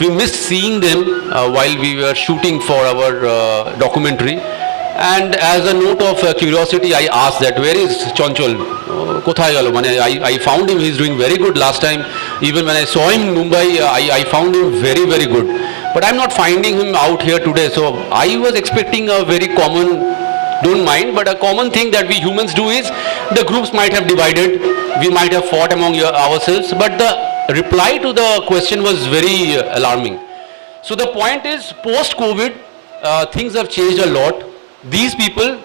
we missed seeing them while we were shooting for our documentary. And as a note of curiosity, I asked that, where is Chonchol? Kothay gelo? I found him, he's doing very good last time. Even when I saw him in Mumbai, I found him very, very good. But I'm not finding him out here today. So I was expecting a very common, don't mind, but a common thing that we humans do is the groups might have divided, we might have fought among ourselves, but the reply to the question was very alarming. So the point is, post-COVID, things have changed a lot. These people,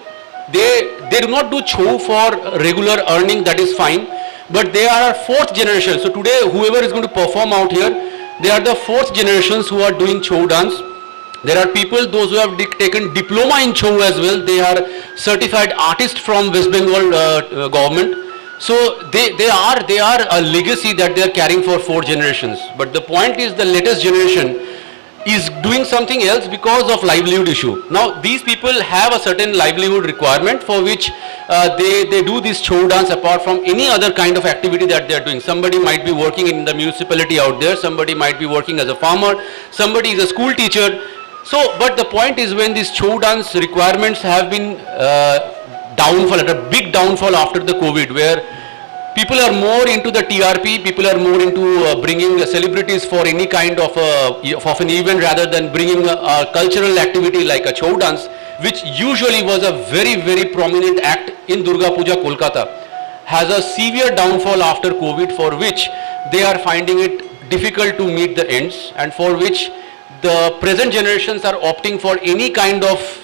they do not do Chhau for regular earning, that is fine, but they are our fourth generation. So today, whoever is going to perform out here, they are the fourth generations who are doing Chhau dance. There are people, those who have taken diploma in Chhau as well. They are certified artists from West Bengal government. So they are a legacy that they are carrying for 4 generations. But the point is, the latest generation is doing something else because of livelihood issue. Now these people have a certain livelihood requirement for which they do this Chhau dance apart from any other kind of activity that they are doing. Somebody might be working in the municipality out there, somebody might be working as a farmer, somebody is a school teacher. So, but the point is, when these Chhau dance requirements have been downfall, at a big downfall after the COVID, where people are more into the TRP, people are more into bringing celebrities for any kind of an event rather than bringing a cultural activity like a Chhau dance, which usually was a very, very prominent act in Durga Puja, Kolkata, has a severe downfall after COVID, for which they are finding it difficult to meet the ends, and for which the present generations are opting for any kind of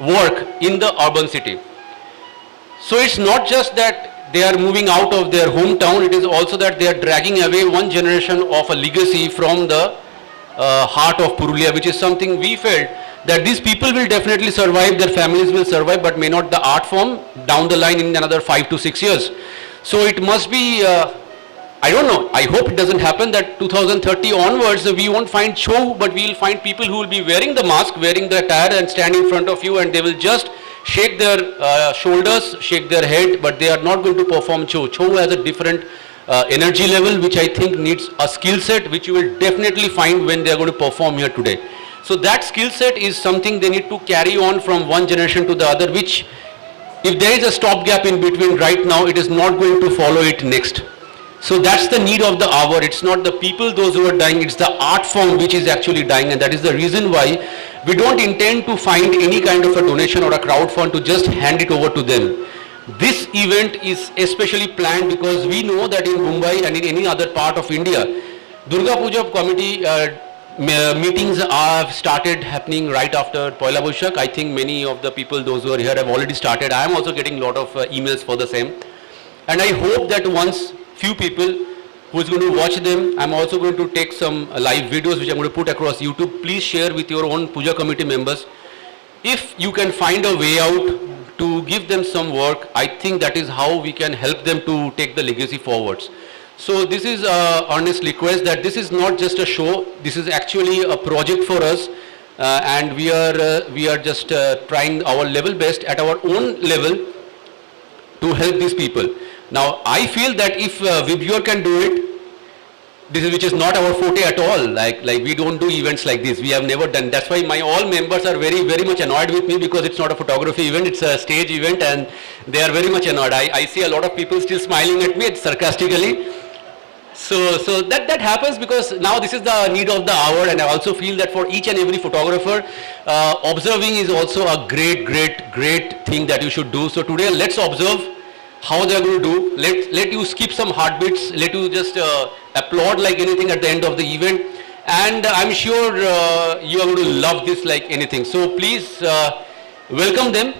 work in the urban city. So it's not just that they are moving out of their hometown, it is also that they are dragging away one generation of a legacy from the heart of Purulia, which is something we felt that these people will definitely survive, their families will survive, but may not the art form down the line in another 5 to 6 years. So it must be, I don't know, I hope it doesn't happen that 2030 onwards we won't find Chhau, but we will find people who will be wearing the mask, wearing the attire and stand in front of you, and they will just shake their shoulders, shake their head, but they are not going to perform Chhau. Chhau has a different energy level, which I think needs a skill set, which you will definitely find when they are going to perform here today. So that skill set is something they need to carry on from one generation to the other, which if there is a stopgap in between right now, it is not going to follow it next. So that's the need of the hour. It's not the people, those who are dying, it's the art form which is actually dying, and that is the reason why we don't intend to find any kind of a donation or a crowd fund to just hand it over to them. This event is especially planned because we know that in Mumbai and in any other part of India, Durga Puja committee meetings have started happening right after Poila Boishakh. I think many of the people, those who are here, have already started. I am also getting a lot of emails for the same. And I hope that once few people who is going to watch them, I'm also going to take some live videos which I'm going to put across YouTube. Please share with your own Puja committee members. If you can find a way out to give them some work, I think that is how we can help them to take the legacy forwards. So this is an earnest request that this is not just a show, this is actually a project for us, and we are just trying our level best at our own level to help these people. Now, I feel that if VIBGYOR can do it, which is not our forte at all. Like we don't do events like this. We have never done. That's why my all members are very, very much annoyed with me, because it's not a photography event, it's a stage event, and they are very much annoyed. I see a lot of people still smiling at me sarcastically. So that happens because now this is the need of the hour, and I also feel that for each and every photographer, observing is also a great thing that you should do. So today, let's observe how they are going to do. Let you skip some heartbeats, let you just applaud like anything at the end of the event, and I'm sure you are going to love this like anything. So please welcome them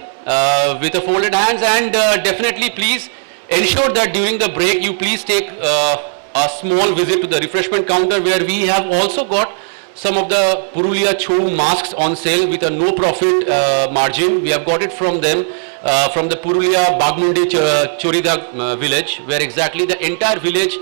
with a folded hands, and definitely please ensure that during the break you please take a small visit to the refreshment counter, where we have also got some of the Purulia Chhau masks on sale with a no profit margin. We have got it from them, from the Purulia Bagmundi Chorida village, where exactly the entire village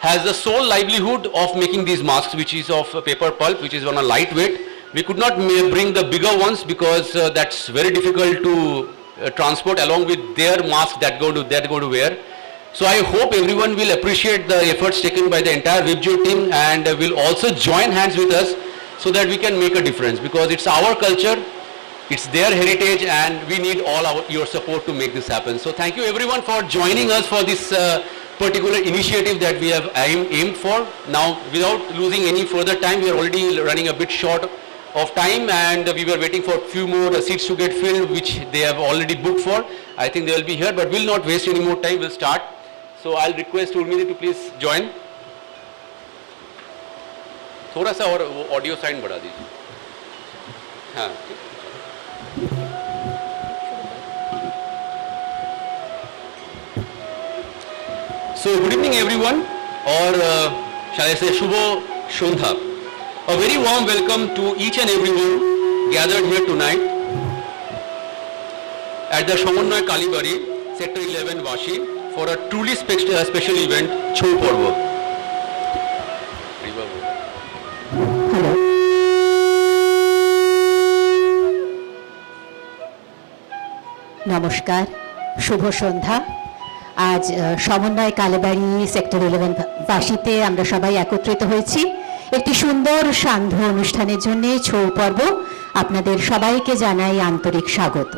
has the sole livelihood of making these masks, which is of paper pulp, which is on a lightweight. We could not bring the bigger ones because that's very difficult to transport along with their masks that they're going to wear. So I hope everyone will appreciate the efforts taken by the entire VIBGYOR team and will also join hands with us so that we can make a difference, because it's our culture, it's their heritage, and we need your support to make this happen. So thank you everyone for joining us for this particular initiative that we have aimed for. Now, without losing any further time, we are already running a bit short of time, and we were waiting for a few more seats to get filled, which they have already booked for. I think they will be here, but we'll not waste any more time. We'll start. So I'll request Urmili to please join. थोड़ा सा और audio sign बढ़ा दीजिए. हाँ. So good evening everyone, or shall I say Shubho Shondha. A very warm welcome to each and everyone gathered here tonight at the Shamannoy Kalibari, Sector 11 Vashi, for a truly special event, Chhau Porbo. নমস্কার, শুভ সন্ধ্যা। আজ সমন্বয় কালীবাড়ি সেক্টর 11 বাসিতে আমরা সবাই একত্রিত হয়েছি একটি সুন্দর সান্ধ্য অনুষ্ঠানের জন্য ছৌ পর্ব। আপনাদের সবাইকে জানাই আন্তরিক স্বাগত।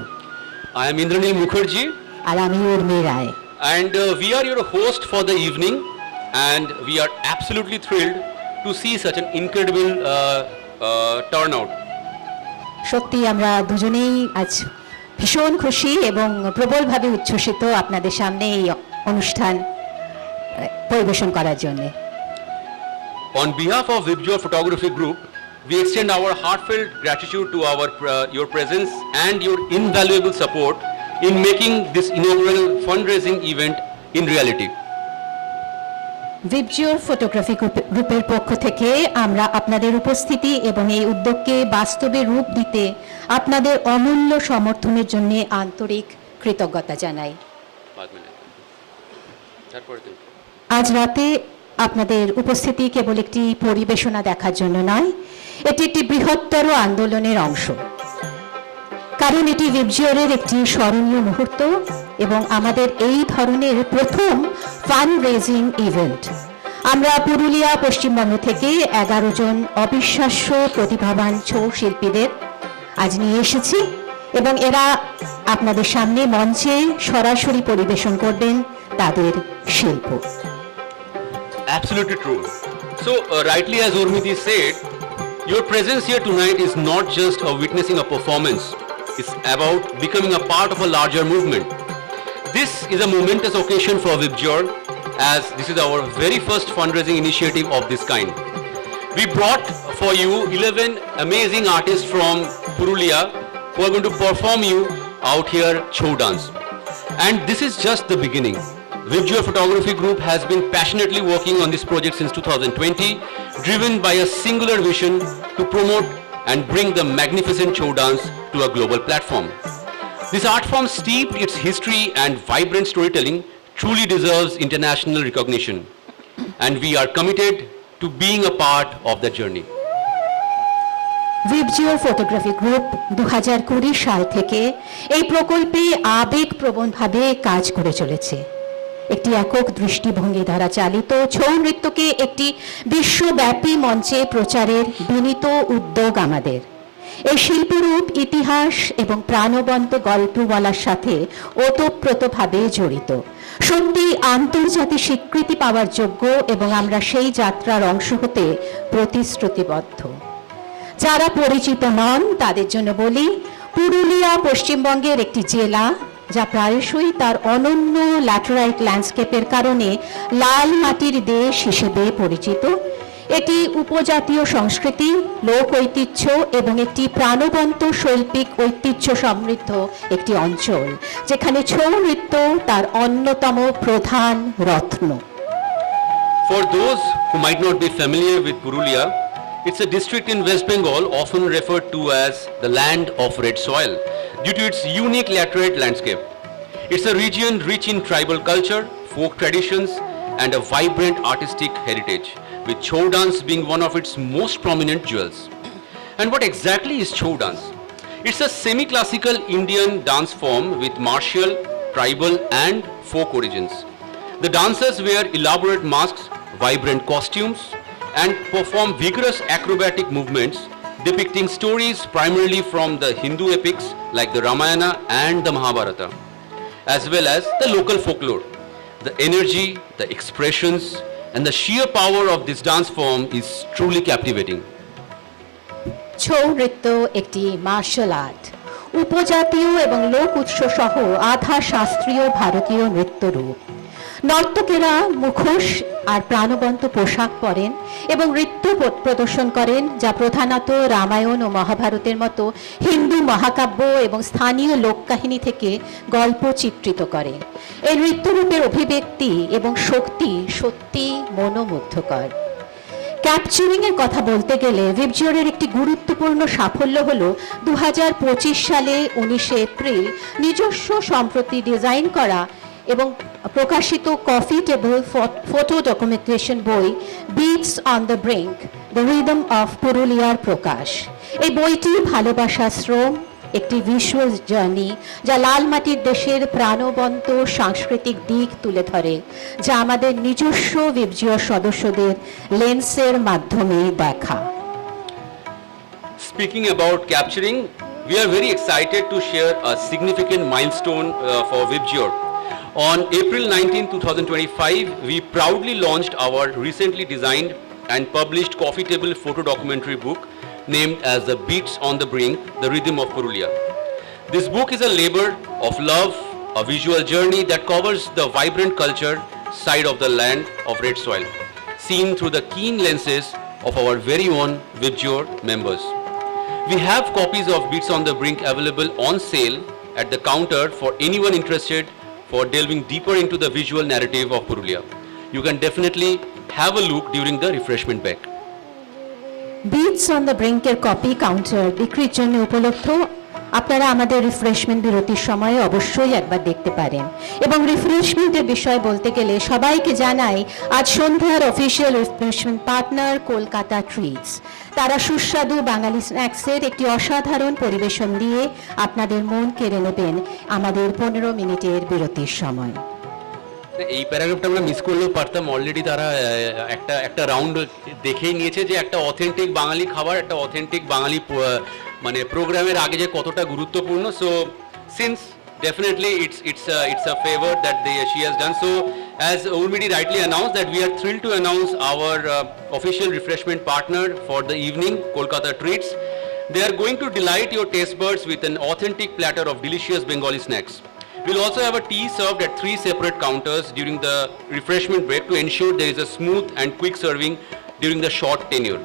I am Indranil Mukherjee আর আমি উর্মি রায়। And we are your host for the evening, and we are absolutely thrilled to see such an incredible turnout. সত্যি আমরা দুজনেই আজ ভীষণ খুশি এবং প্রবলভাবে উচ্ছ্বসিত আপনাদের সামনে এই অনুষ্ঠান পরিবেশন করার জন্য। On behalf of VIBGYOR Photography Group, we extend our heartfelt gratitude to your presence and your invaluable support in making this inaugural fundraising event in reality. VIBGYOR photography গ্রুপের পক্ষ থেকে আমরা আপনাদের উপস্থিতি এবং এই উদ্যোগকে বাস্তবে রূপ দিতে আপনাদের অমূল্য সমর্থনের জন্য আন্তরিক কৃতজ্ঞতা জানাই। আজ রাতে আপনাদের উপস্থিতি কেবল একটি পরিবেশনা দেখার জন্য নয়, এটি একটি বৃহত্তর আন্দোলনের অংশ, কারণ এটি VIBGYOR-এর একটি স্মরণীয় মুহূর্ত এবং আমাদের এই ধরনের প্রথম ফান্ডরেজিং ইভেন্ট। আমরা পুরুলিয়া পশ্চিমবঙ্গ থেকে 11 জন অবিশ্বাস্য প্রতিভাবান ছৌ শিল্পীদের আজ নিয়ে এসেছি এবং এরা আপনাদের সামনে মঞ্চে সরাসরি পরিবেশন করবেন তাদের শিল্প। Absolutely true. So rightly as Urmiti said, your presence here tonight is not just a witnessing a performance. It's about becoming a part of a larger movement. This is a momentous occasion for VIBGYOR, as this is our very first fundraising initiative of this kind. We brought for you 11 amazing artists from Purulia who are going to perform you out here Chhau dance. And this is just the beginning. VIBGYOR Photography Group has been passionately working on this project since 2020, driven by a singular vision to promote and bring the magnificent Chhau dance to a global platform. This art form, steeped its history and vibrant storytelling, truly deserves international recognition, and we are committed to being a part of that journey. VIBGYOR photography group 2020 সাল থেকে এই প্রকল্পে আবেগপ্রবণভাবে কাজ করে চলেছে। একটি একক দৃষ্টিভঙ্গি দ্বারা চালিত ছৌ নৃত্যকে একটি বিশ্বব্যাপী মঞ্চে প্রচারের বিনীত উদ্যোগ আমাদের। এই শিল্পরূপ ইতিহাস এবং প্রাণবন্ত গল্প বলার সাথে ওতপ্রোতভাবে জড়িত, সত্যি আন্তর্জাতিক স্বীকৃতি পাওয়ার যোগ্য, এবং আমরা সেই যাত্রার অংশ হতে প্রতিশ্রুতিবদ্ধ। যারা পরিচিত নন তাদের জন্য বলি, পুরুলিয়া পশ্চিমবঙ্গের একটি জেলা যা প্রায়শই তার অনন্য ল্যাটেরাইট ল্যান্ডস্কেপের কারণে লাল মাটির দেশ হিসেবে পরিচিত। এটি উপজাতীয় সংস্কৃতি, লোক ঐতিহ্য এবং একটি প্রাণবন্ত শৈল্পিক ঐতিহ্য সমৃদ্ধ একটি অঞ্চল, যেখানে ছৌ নৃত্য তার অন্যতম প্রধান রত্ন। For those who might not be familiar with Purulia, it's a district in West Bengal often referred to as the land of red soil due to its unique laterite landscape. It's a region rich in tribal culture, folk traditions, and a vibrant artistic heritage, with Chhau dance being one of its most prominent jewels. And what exactly is Chhau dance? It's a semi-classical Indian dance form with martial, tribal, and folk origins. The dancers wear elaborate masks, vibrant costumes, and perform vigorous acrobatic movements depicting stories primarily from the Hindu epics like the Ramayana and the Mahabharata, as well as the local folklore. The energy, the expressions, and the sheer power of this dance form is truly captivating. Chhau নৃত্য একটি martial art, উপজাতীয় এবং লোক উৎস সহ আধা শাস্ত্রীয় ভারতীয় নৃত্যরূপ। নর্তকেরা মুখোশ আর প্রাণবন্ত পোশাক পরেন এবং নৃত্য প্রদর্শন করেন, যা প্রধানত রামায়ণ ও মহাভারতের মতো হিন্দু মহাকাব্য এবং স্থানীয় লোককাহিনী থেকে গল্প চিত্রিত করে। এই নৃত্যরূপের অভিব্যক্তি এবং শক্তি সত্যি মনোমুগ্ধকর। ক্যাপচারিং এর কথা বলতে গেলে ভিবজিওরের একটি গুরুত্বপূর্ণ সাফল্য হলো 2025 সালে 19 এপ্রিল নিজস্ব সম্প্রতি ডিজাইন করা এবং প্রকাশিত কফি টেবল ফটো ডকুমেন্টেশন বই beats on the brink, the rhythm of পুরুলিয়ার প্রকাশ। এই বইটি ভালোবাসা শ্রম, একটি ভিজুয়াল জার্নি যা লাল মাটির দেশের প্রাণবন্ত সাংস্কৃতিক দিক তুলে ধরে, যা আমাদের নিজস্ব ভিবজিওর সদস্যদের লেন্সের মাধ্যমে দেখা। Speaking about capturing, we are very excited to share a significant milestone for VIBGYOR. On April 19, 2025, we proudly launched our recently designed and published coffee table photo documentary book named as The Beats on the Brink, The Rhythm of Purulia. This book is a labor of love, a visual journey that covers the vibrant culture side of the land of red soil, seen through the keen lenses of our very own VIBGYOR members. We have copies of Beats on the Brink available on sale at the counter for anyone interested for delving deeper into the visual narrative of Purulia. You can definitely have a look during the refreshment break. Bits on the ব্রিঙ্কের copy counter বিক্রির জন্য উপলব্ধ। আপনারা আমাদের রিফ্রেশমেন্ট বিরতির সময়ে অবশ্যই একবার দেখতে পারেন। এবং রিফ্রেশমেন্টের বিষয়ে বলতে গেলে সবাইকে জানাই, আজ সন্ধ্যার অফিসিয়াল রিফ্রেশমেন্ট পার্টনার কলকাতা ট্রিটস। তারা সুস্বাদু বাঙালি স্ন্যাক্সের একটি অসাধারণ পরিবেশন দিয়ে আপনাদের মন কেড়ে নেবেন আমাদের 15 মিনিটের বিরতির সময়। এই প্যারাগ্রাফটা আমরা মিস করলেও পারতাম, অলরেডি তারা একটা রাউন্ড দেখেই নিয়েছে যে একটা অথেন্টিক বাঙালি খাবার, একটা অথেন্টিক বাঙালি মানে প্রোগ্রামের আগে যে কতটা গুরুত্বপূর্ণ। So since definitely it's a favor that she has done. So as Urmidi rightly announced, that we are thrilled to announce our official refreshment partner for the evening, Kolkata Treats. They are going to delight your taste buds with an authentic platter of delicious Bengali snacks. We'll also have a tea served at 3 separate counters during the refreshment break to ensure there is a smooth and quick serving during the short tenure.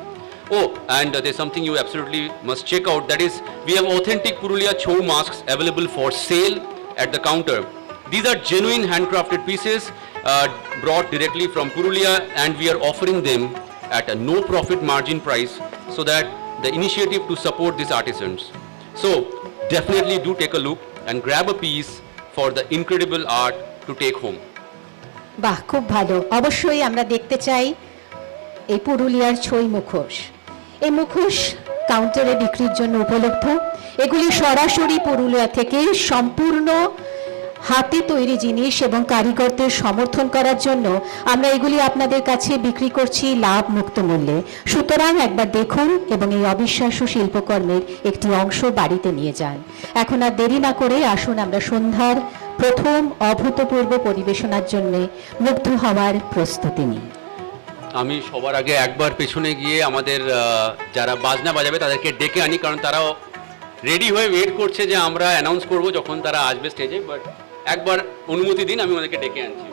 Oh, and there's something you absolutely must check out, that is, we have authentic Purulia Chhau masks available for sale at the counter. These are genuine handcrafted pieces brought directly from Purulia, and we are offering them at a no profit margin price so that the initiative to support these artisans. So definitely do take a look and grab a piece for the incredible art to take home. বাহ, খুব ভালো। অবশ্যই আমরা দেখতে চাই এই পুরুলিয়ার ছই মুখোশ। এই মুখোশ কাউন্টারে বিক্রির জন্য উপলব্ধ। এগুলি সরাসরি পুরুলিয়া থেকে সম্পূর্ণ হাতে তৈরি জিনিস এবং কারিগরদের সমর্থন করার জন্য আমরা এগুলি আপনাদের কাছে বিক্রি করছি লাভ মুক্ত মূল্যে। সুতরাং একবার দেখুন এবং এই অবিশ্বাস্য শিল্পকর্মের একটি অংশ বাড়িতে নিয়ে যান। এখন আর দেরি না করে আসুন আমরা সন্ধ্যার প্রথম অভূতপূর্ব পরিবেশনার জন্য মুগ্ধ হওয়ার প্রস্তুতি নিই। আমি সবার আগে একবার পেছনে গিয়ে আমাদের যারা বাজনা বাজাবে তাদেরকে ডেকে আনি, কারণ তারাও রেডি হয়ে ওয়েট করছে যে আমরা অ্যানাউন্স করব যখন তারা আসবে স্টেজে। বাট একবার অনুমতি দিন, আমি ওদেরকে ডেকে আনছি।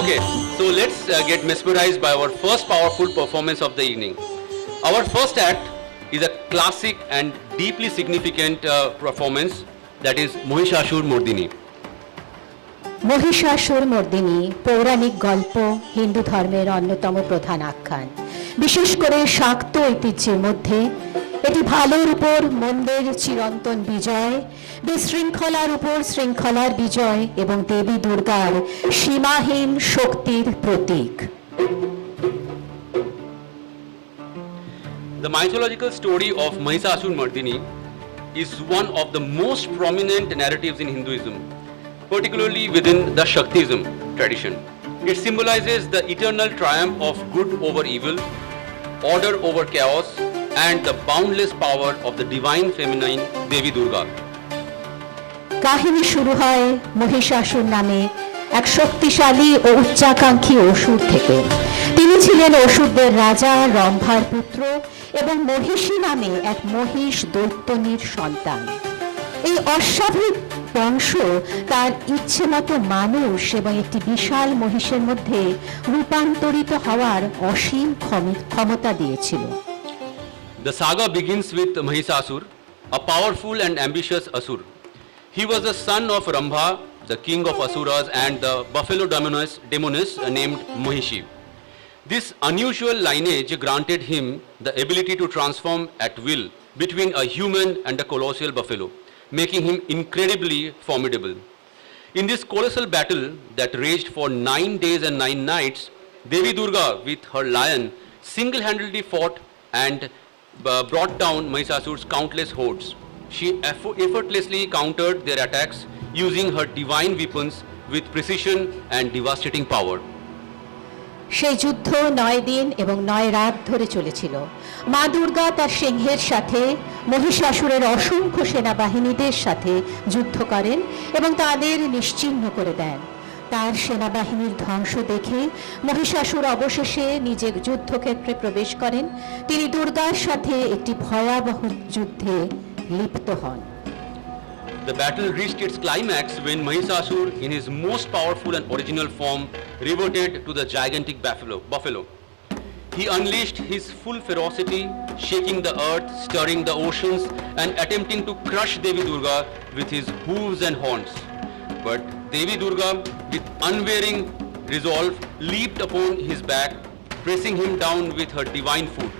Okay, so let's get mesmerized by our first powerful performance of the evening. Our first act is a classic and deeply significant performance, that is Mahisasur Mardini. Mahishasur মর্দিনী পৌরাণিক গল্প, হিন্দু ধর্মের অন্যতম প্রধান আখ্যান। বিশেষ করে শাক্ত ঐতিহ্যের মধ্যে এটি ভালোর উপর মন্দের চিরন্তন বিজয়, বিশৃঙ্খলার উপর শৃঙ্খলার বিজয় এবং দেবী দুর্গার সীমাহীন শক্তির প্রতীক। The mythological story of Mahisasur Mardini is one of the most prominent narratives in Hinduism, particularly within the Shaktism tradition. It symbolizes the eternal triumph of good over evil, order over chaos, and the boundless power of the divine feminine Devi Durga. কাহিনী শুরু হয় মহিষাসুর নামে এক শক্তিশালী ও উচ্চাকাঙ্ক্ষী অসুর থেকে। তিনি ছিলেন অসুরদের রাজা রম্ভার পুত্র এবং মহিষী নামে এক মহিষ দৈত্যনীর সন্তান। এই অস্বাভাবিক বংশ তার ইচ্ছে মতো মানুষ এবং একটি বিশাল মহিষের মধ্যে রূপান্তরিত হওয়ার অসীম ক্ষমতা দিয়েছিল। The saga begins with Mahisasur, a powerful and ambitious asur. He was the son of Rambha, the king of Asuras, and the buffalo demoness named Mahishi. This unusual lineage granted him the ability to transform at will between a human and a colossal buffalo, making him incredibly formidable. In this colossal battle that raged for 9 days and 9 nights, Devi Durga with her lion single-handedly fought and brought down Mahisasur's countless hordes. She effortlessly countered their attacks using her divine weapons with precision and devastating power. সেই যুদ্ধ 9 দিন এবং 9 রাত ধরে চলেছিল। মা দুর্গা তার সিংহের সাথে মহিষাসুরের অসংখ্য সেনাবাহিনীদের সাথে যুদ্ধ করেন এবং তাদের নিশ্চিহ্ন করে দেন। তার সেনাবাহিনীর ধ্বংস দেখে মহিষাসুর অবশেষে নিজে যুদ্ধক্ষেত্রে প্রবেশ করেন। তিনি দুর্গার সাথে একটি ভয়াবহ যুদ্ধে লিপ্ত হন। The battle reached its climax when Mahisasur, in his most powerful and original form, reverted to the gigantic buffalo. He unleashed his full ferocity, shaking the earth, stirring the oceans, and attempting to crush Devi Durga with his hooves and horns. But Devi Durga, with unwavering resolve, leaped upon his back, pressing him down with her divine foot.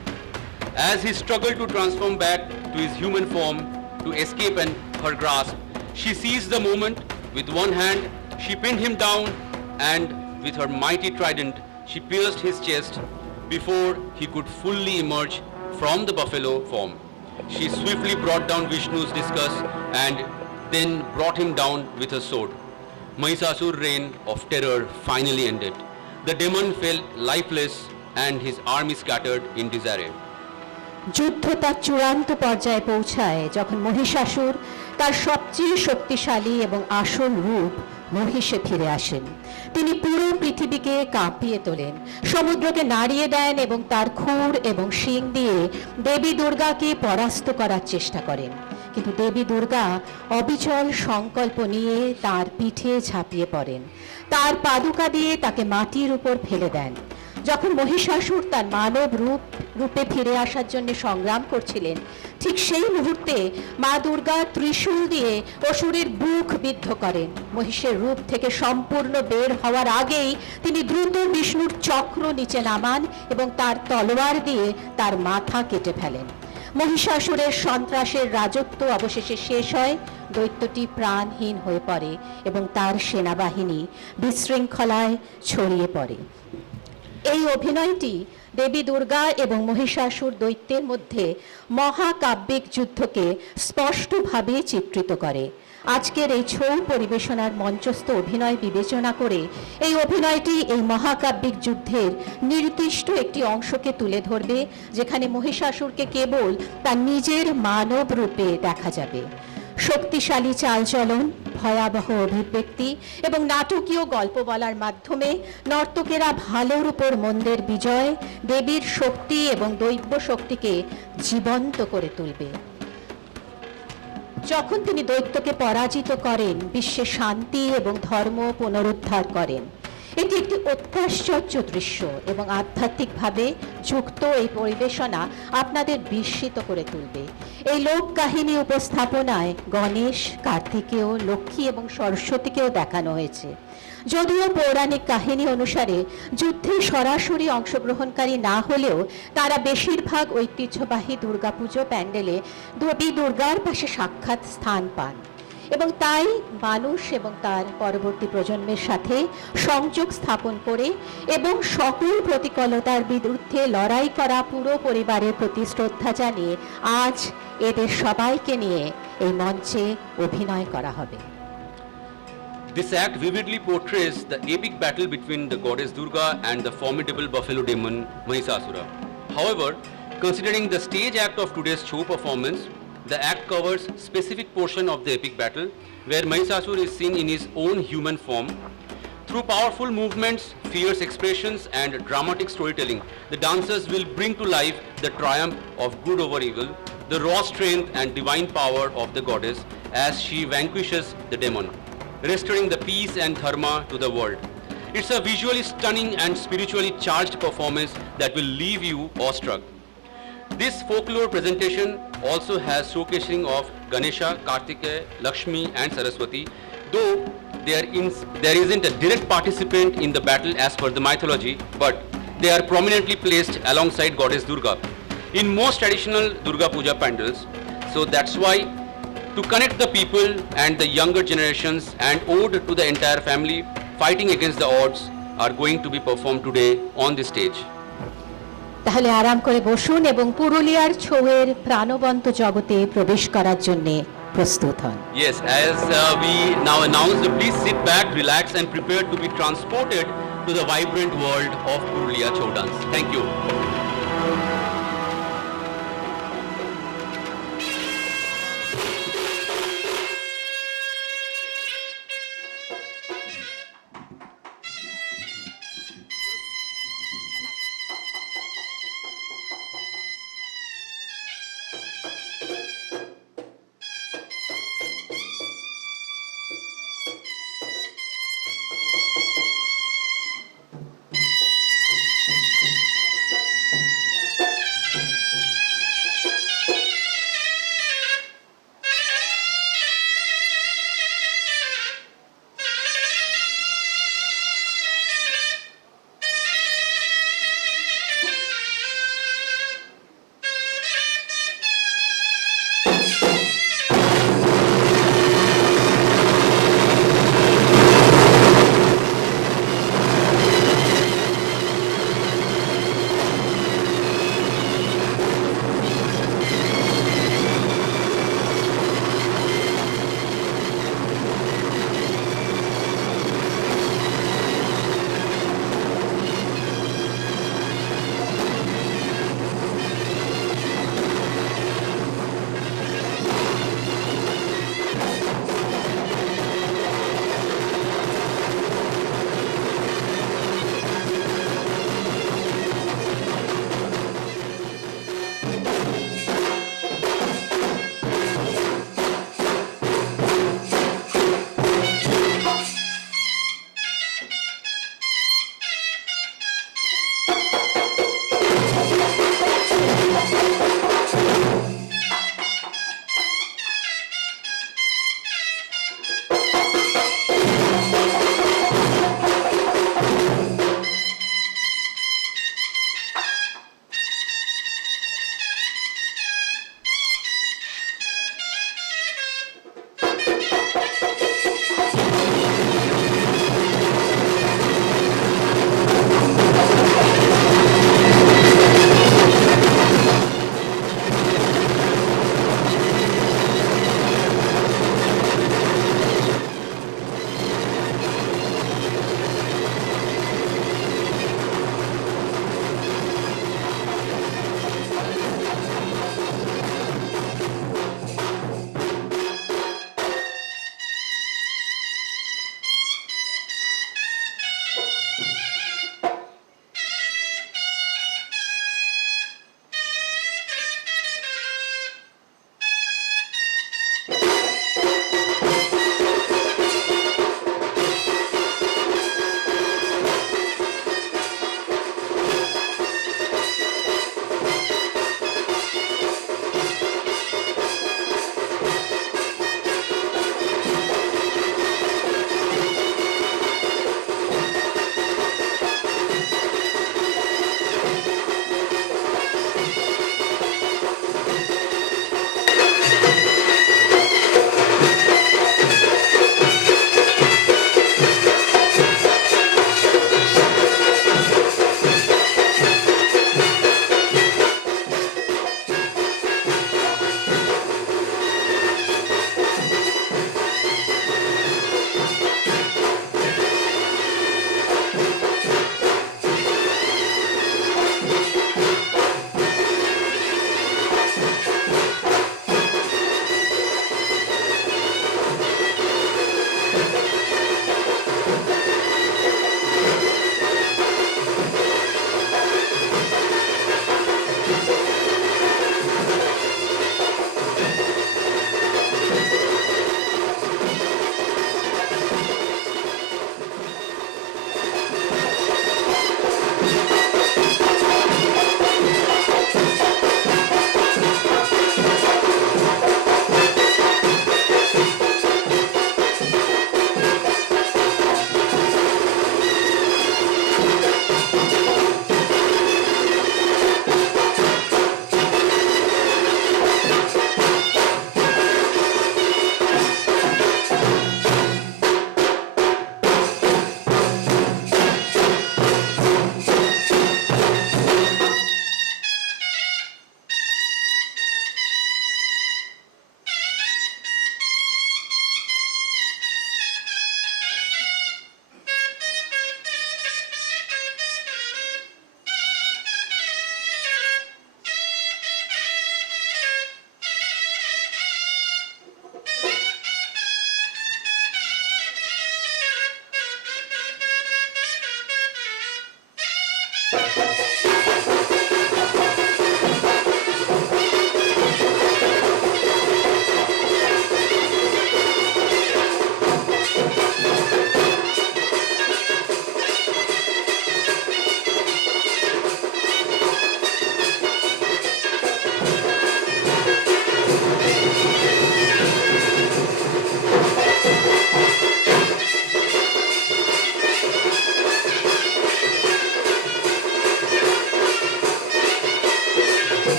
As he struggled to transform back to his human form, to escape her grasp, she seized the moment. With one hand, she pinned him down, and with her mighty trident, she pierced his chest before he could fully emerge from the buffalo form. She swiftly brought down Vishnu's discus and then brought him down with her sword. Mahisasur's reign of terror finally ended. The demon fell lifeless and his army scattered in disarray. যুদ্ধ তার চূড়ান্ত পর্যায়ে পৌঁছায় যখন মহিষাসুর তার সবচেয়ে শক্তিশালী এবং আসল রূপ মহিষে ফিরে আসেন। তিনি পুরো পৃথিবীকে কাঁপিয়ে তোলেন, সমুদ্রকে নাড়িয়ে দেন এবং তার খুর এবং শিং দিয়ে দেবী দুর্গাকে পরাস্ত করার চেষ্টা করেন। কিন্তু দেবী দুর্গা অবিচল সংকল্প নিয়ে তার পিঠে ঝাঁপিয়ে পড়েন, তার পাদুকা দিয়ে তাকে মাটির উপর ফেলে দেন। যখন মহিষাসুর তার মানব রূপে ফিরে আসার জন্য সংগ্রাম করছিলেন, ঠিক সেই মুহূর্তে মা দুর্গা ত্রিশূল দিয়ে অসুরের বুক বিদ্ধ করেন। মহিষের রূপ থেকে সম্পূর্ণ বের হওয়ার আগেই তিনি দ্রুত বিষ্ণুর চক্র নিচে নামান এবং তার তলোয়ার দিয়ে তার মাথা কেটে ফেলেন। মহিষাসুরের সন্ত্রাসের রাজত্ব অবশেষে শেষ হয়, দৈত্যটি প্রাণহীন হয়ে পড়ে এবং তার সেনাবাহিনী বিশৃঙ্খলায় ছড়িয়ে পড়ে। এই অভিনয়টি দেবী দুর্গা এবং মহিষাসুর দৈত্যের মধ্যে মহাকাব্যিক যুদ্ধকে স্পষ্টভাবে চিত্রিত করে। আজকের এই ছৌ পরিবেশনার মঞ্চস্থ অভিনয় বিবেচনা করে এই অভিনয়টি এই মহাকাব্যিক যুদ্ধের নির্দিষ্ট একটি অংশকে তুলে ধরবে, যেখানে মহিষাসুরকে কেবল তার নিজের মানব রূপে দেখা যাবে। শক্তিশালী চালচলন, ভয়াবহ অভিব্যক্তি এবং নাটকীয় গল্প বলার মাধ্যমে নর্তকেরা ভালোর উপর মন্দের বিজয়, দেবীর শক্তি এবং দৈব শক্তিকে জীবন্ত করে তুলবে। যখন তিনি দৈত্যকে পরাজিত করেন, বিশ্বে শান্তি এবং ধর্ম পুনরুদ্ধার করেন। এটি একটি অত্যাশ্চর্য দৃশ্য এবং আধ্যাত্মিকভাবে যুক্ত এই পরিবেশনা আপনাদের বিস্মিত করে তুলবে। এই লোক কাহিনী উপস্থাপনায় গণেশ, কার্তিকেয়, লক্ষ্মী এবং সরস্বতীকেও দেখানো হয়েছে। যদিও পৌরাণিক কাহিনী অনুসারে যুদ্ধে সরাসরি অংশগ্রহণকারী না হলেও তারা বেশিরভাগ ঐতিহ্যবাহী দুর্গাপুজো প্যান্ডেলে দেবী দুর্গার পাশে সাক্ষাৎ স্থান পান এবং তাই মানুষ এবং তার পরবর্তী প্রজন্মের সাথে সংযোগ স্থাপন করে এবং সকল প্রতিকূলতার বিরুদ্ধে লড়াই করা পুরো পরিবারের প্রতি শ্রদ্ধা জানিয়ে আজ এদের সবাইকে নিয়ে এই মঞ্চে অভিনয় করা হবে। This act vividly portrays the epic battle between the goddess Durga and the formidable buffalo demon Mahisasura. However, considering the stage act of today's show performance, the act covers specific portion of the epic battle where Mahisasur is seen in his own human form. Through powerful movements, fierce expressions and dramatic storytelling, the dancers will bring to life the triumph of good over evil, the raw strength and divine power of the goddess as she vanquishes the demon, restoring the peace and dharma to the world. It's a visually stunning and spiritually charged performance that will leave you awestruck. This folklore presentation also has showcasing of Ganesha, Kartikeya, Lakshmi and Saraswati, though there isn't a direct participant in the battle as per the mythology, but they are prominently placed alongside goddess Durga in most traditional Durga Puja pandals. So that's why, to connect the people and the younger generations and ode to the entire family fighting against the odds, are going to be performed today on this stage. তাহলে আরাম করে বসুন এবং পুরুলিয়ার ছৌয়ের প্রাণবন্ত জগতে প্রবেশ করার জন্য প্রস্তুত হন। Yes, as we now announce, please sit back, relax and prepare to be transported to the vibrant world of Purulia Chhau dance. Thank you.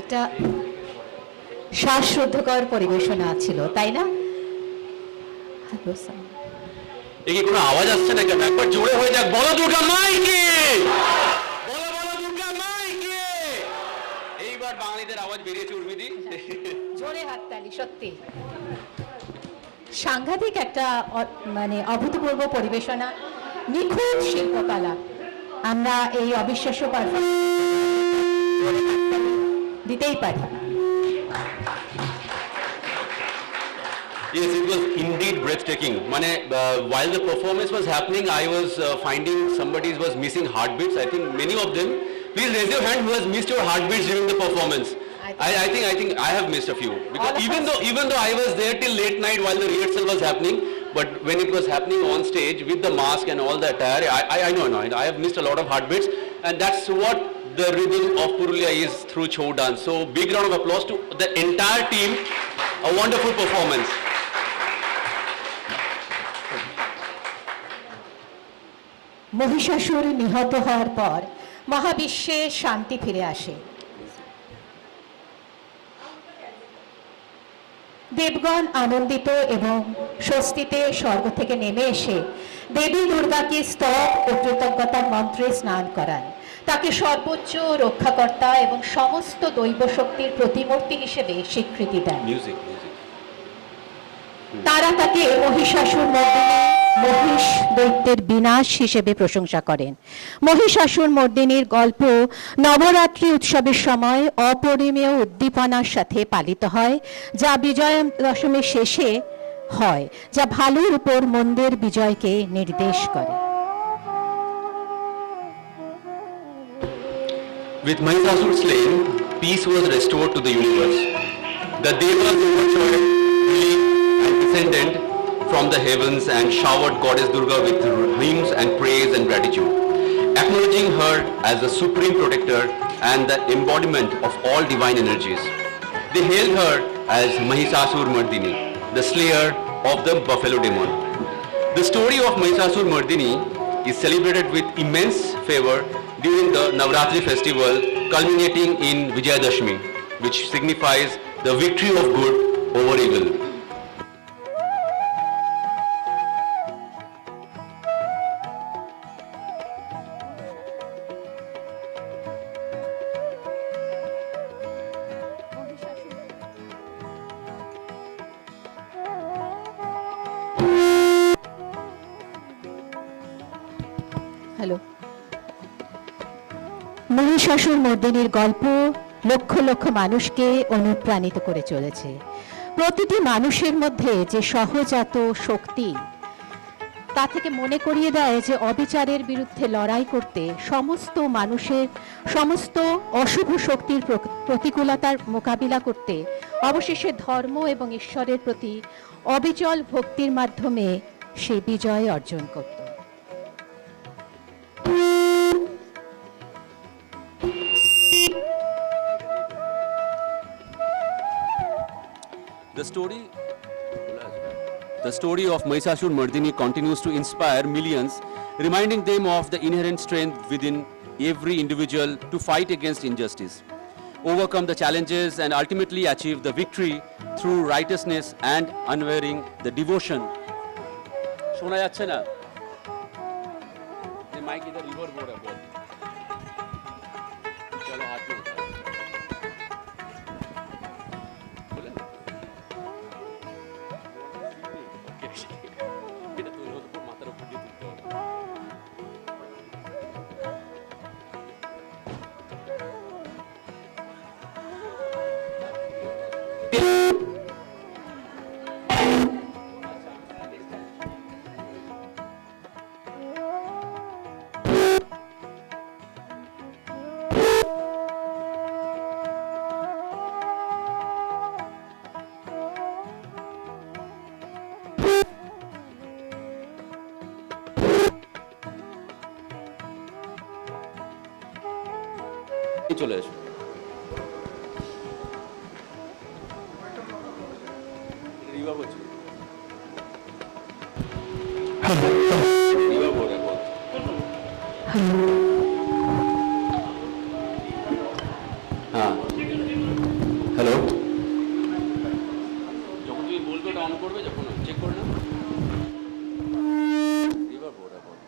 একটা শ্বাসরুদ্ধকর পরিবেশনা ছিল, তাই না? এ কি কোনো আওয়াজ আসছে না কেন? একবার জোরে হয়ে যাক, বলো দুর্গা মাইকে, বলো বলো দুর্গা মাইকে। এইবার বাঙালিদের আওয়াজ বেরিয়েছে উর্মিদি, জোরে হাততালি। সত্যি সাংঘাতিক একটা মানে অভূতপূর্ব পরিবেশনা, নিখুঁত শিল্পকলা। আমরা এই অবিশ্বাস্য দিতেই পারি। Yes, it was indeed breathtaking. While the performance was happening, I was finding somebody was missing heartbeats. I think many of them. Please raise your hand who has missed your heartbeats during the performance. I think I have missed a few, because even though I was there till late night while the rehearsal was happening, but when it was happening on stage with the mask and all the attire, I know I have missed a lot of heartbeats, and that's what the rhythm of Purulia is through Chhau dance. So big round of applause to the entire team. A wonderful performance. Mahishasur নিহত হওয়ার পর মহাবিশ্বে শান্তি ফিরে আসে। দেবগণ আনন্দিত এবং স্বস্তিতে স্বর্গ থেকে নেমে এসে দেবী দুর্গাকে স্তব ও কৃতজ্ঞতার মন্ত্রে স্নান করান, তাকে সর্বোচ্চ রক্ষাকর্তা এবং সমস্ত দৈব শক্তির প্রতিমূর্তি হিসেবে স্বীকৃতি দেন। তারা তাকে মহিষাসুর মর্দিনী, মহিষ দৈত্যের বিনাশ হিসেবে প্রশংসা করেন। মহিষাসুর মর্দিনীর গল্প নবরাত্রি উৎসবের সময় অপরিমেয় উদ্দীপনার সাথে পালিত হয়, যা বিজয়া দশমীর শেষে হয়, যা ভালোর উপর মন্দের বিজয়কে নির্দেশ করে। With Mahisasur slain, peace was restored to the universe. The Devas overjoyed, relieved and descended from the heavens and showered Goddess Durga with hymns and praise and gratitude, acknowledging her as the supreme protector and the embodiment of all divine energies. They hailed her as Mahisasur Mardini, the slayer of the buffalo demon. The story of Mahisasur Mardini is celebrated with immense fervor during the Navratri festival, culminating in Vijayadashmi, which signifies the victory of good over evil. Hello. Mahishasura মর্দিনীর গল্প লক্ষ লক্ষ মানুষকে অনুপ্রাণিত করে চলেছে। প্রতিটি মানুষের মধ্যে যে সহজাত শক্তি, তা থেকে মনে করিয়ে দেয় যে অবিচারের বিরুদ্ধে লড়াই করতে, সমস্ত মানুষের সমস্ত অশুভ শক্তির প্রতিকূলতার মোকাবিলা করতে অবশেষে ধর্ম এবং ঈশ্বরের প্রতি অবিচল ভক্তির মাধ্যমে সে বিজয় অর্জন করত। The story of Mahisasur Mardini continues to inspire millions, reminding them of the inherent strength within every individual to fight against injustice, overcome the challenges and ultimately achieve the victory through righteousness and unwavering the devotion. শোনা যাচ্ছে না? ये माइक इधर रिवर्ब हो रहा है बहुत। चलो हाथ में उठाओ। बोले? ओके। এটা তো ওর উপর মাথার উপর দিয়ে তুলতে হবে। চলে আসো। রিভার্ব হচ্ছে। রিভার্ব हो रहा है बहुत। हाँ हेलो যখন তুমি বলবে ওটা অন করবে, যখন চেক করে না রিভার্ব हो रहा है बहुत।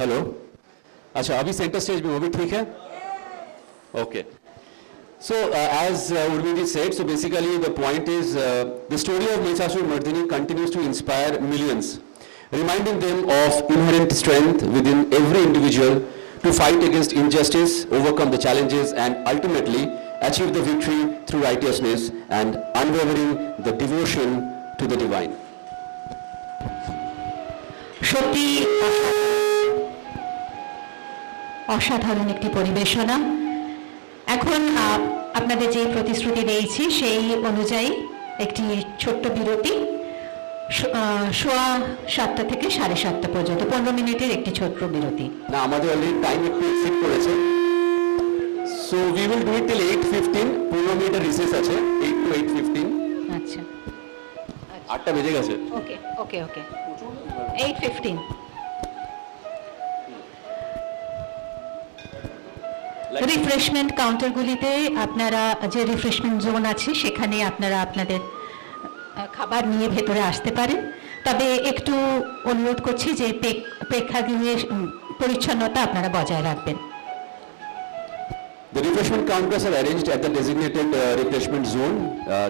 हेलो अच्छा अभी सेंटर स्टेज में वो भी ठीक है? Okay. So as Urmiji said, so basically the point is the story of Mahisasur Mardini continues to inspire millions, reminding them of inherent strength within every individual to fight against injustice, overcome the challenges and ultimately achieve the victory through righteousness and unwavering the devotion to the divine. সত্যি অসাধারণ একটি পরিবেশনা। এখন আপনাদের যে প্রতিশ্রুতি দিয়েছি সেই অনুযায়ী একটি ছোট্ট বিরতি, 7:15 থেকে 7:30 পর্যন্ত 15 মিনিটের একটি ছোট্ট বিরতি। না আমাদের অলরেডি টাইম একটু এক্সিড করেছে, so we will do it till 8:15। 15 মিনিটের রিসেস আছে, 8 to 8:15। আচ্ছা 8টা বেজে গেছে। ওকে ওকে ওকে 8:15। রিফ্রেশমেন্ট কাউন্টারগুলিতে আপনারা যে রিফ্রেশমেন্ট জোন আছে সেখানে আপনারা আপনাদের খাবার নিয়ে ভেতরে আসতে পারেন। তবে একটু অনুরোধ করছি যে প্রেক্ষাগৃহের পরিচ্ছন্নতা আপনারা বজায় রাখবেন। The refreshment counters are arranged at the designated refreshment zone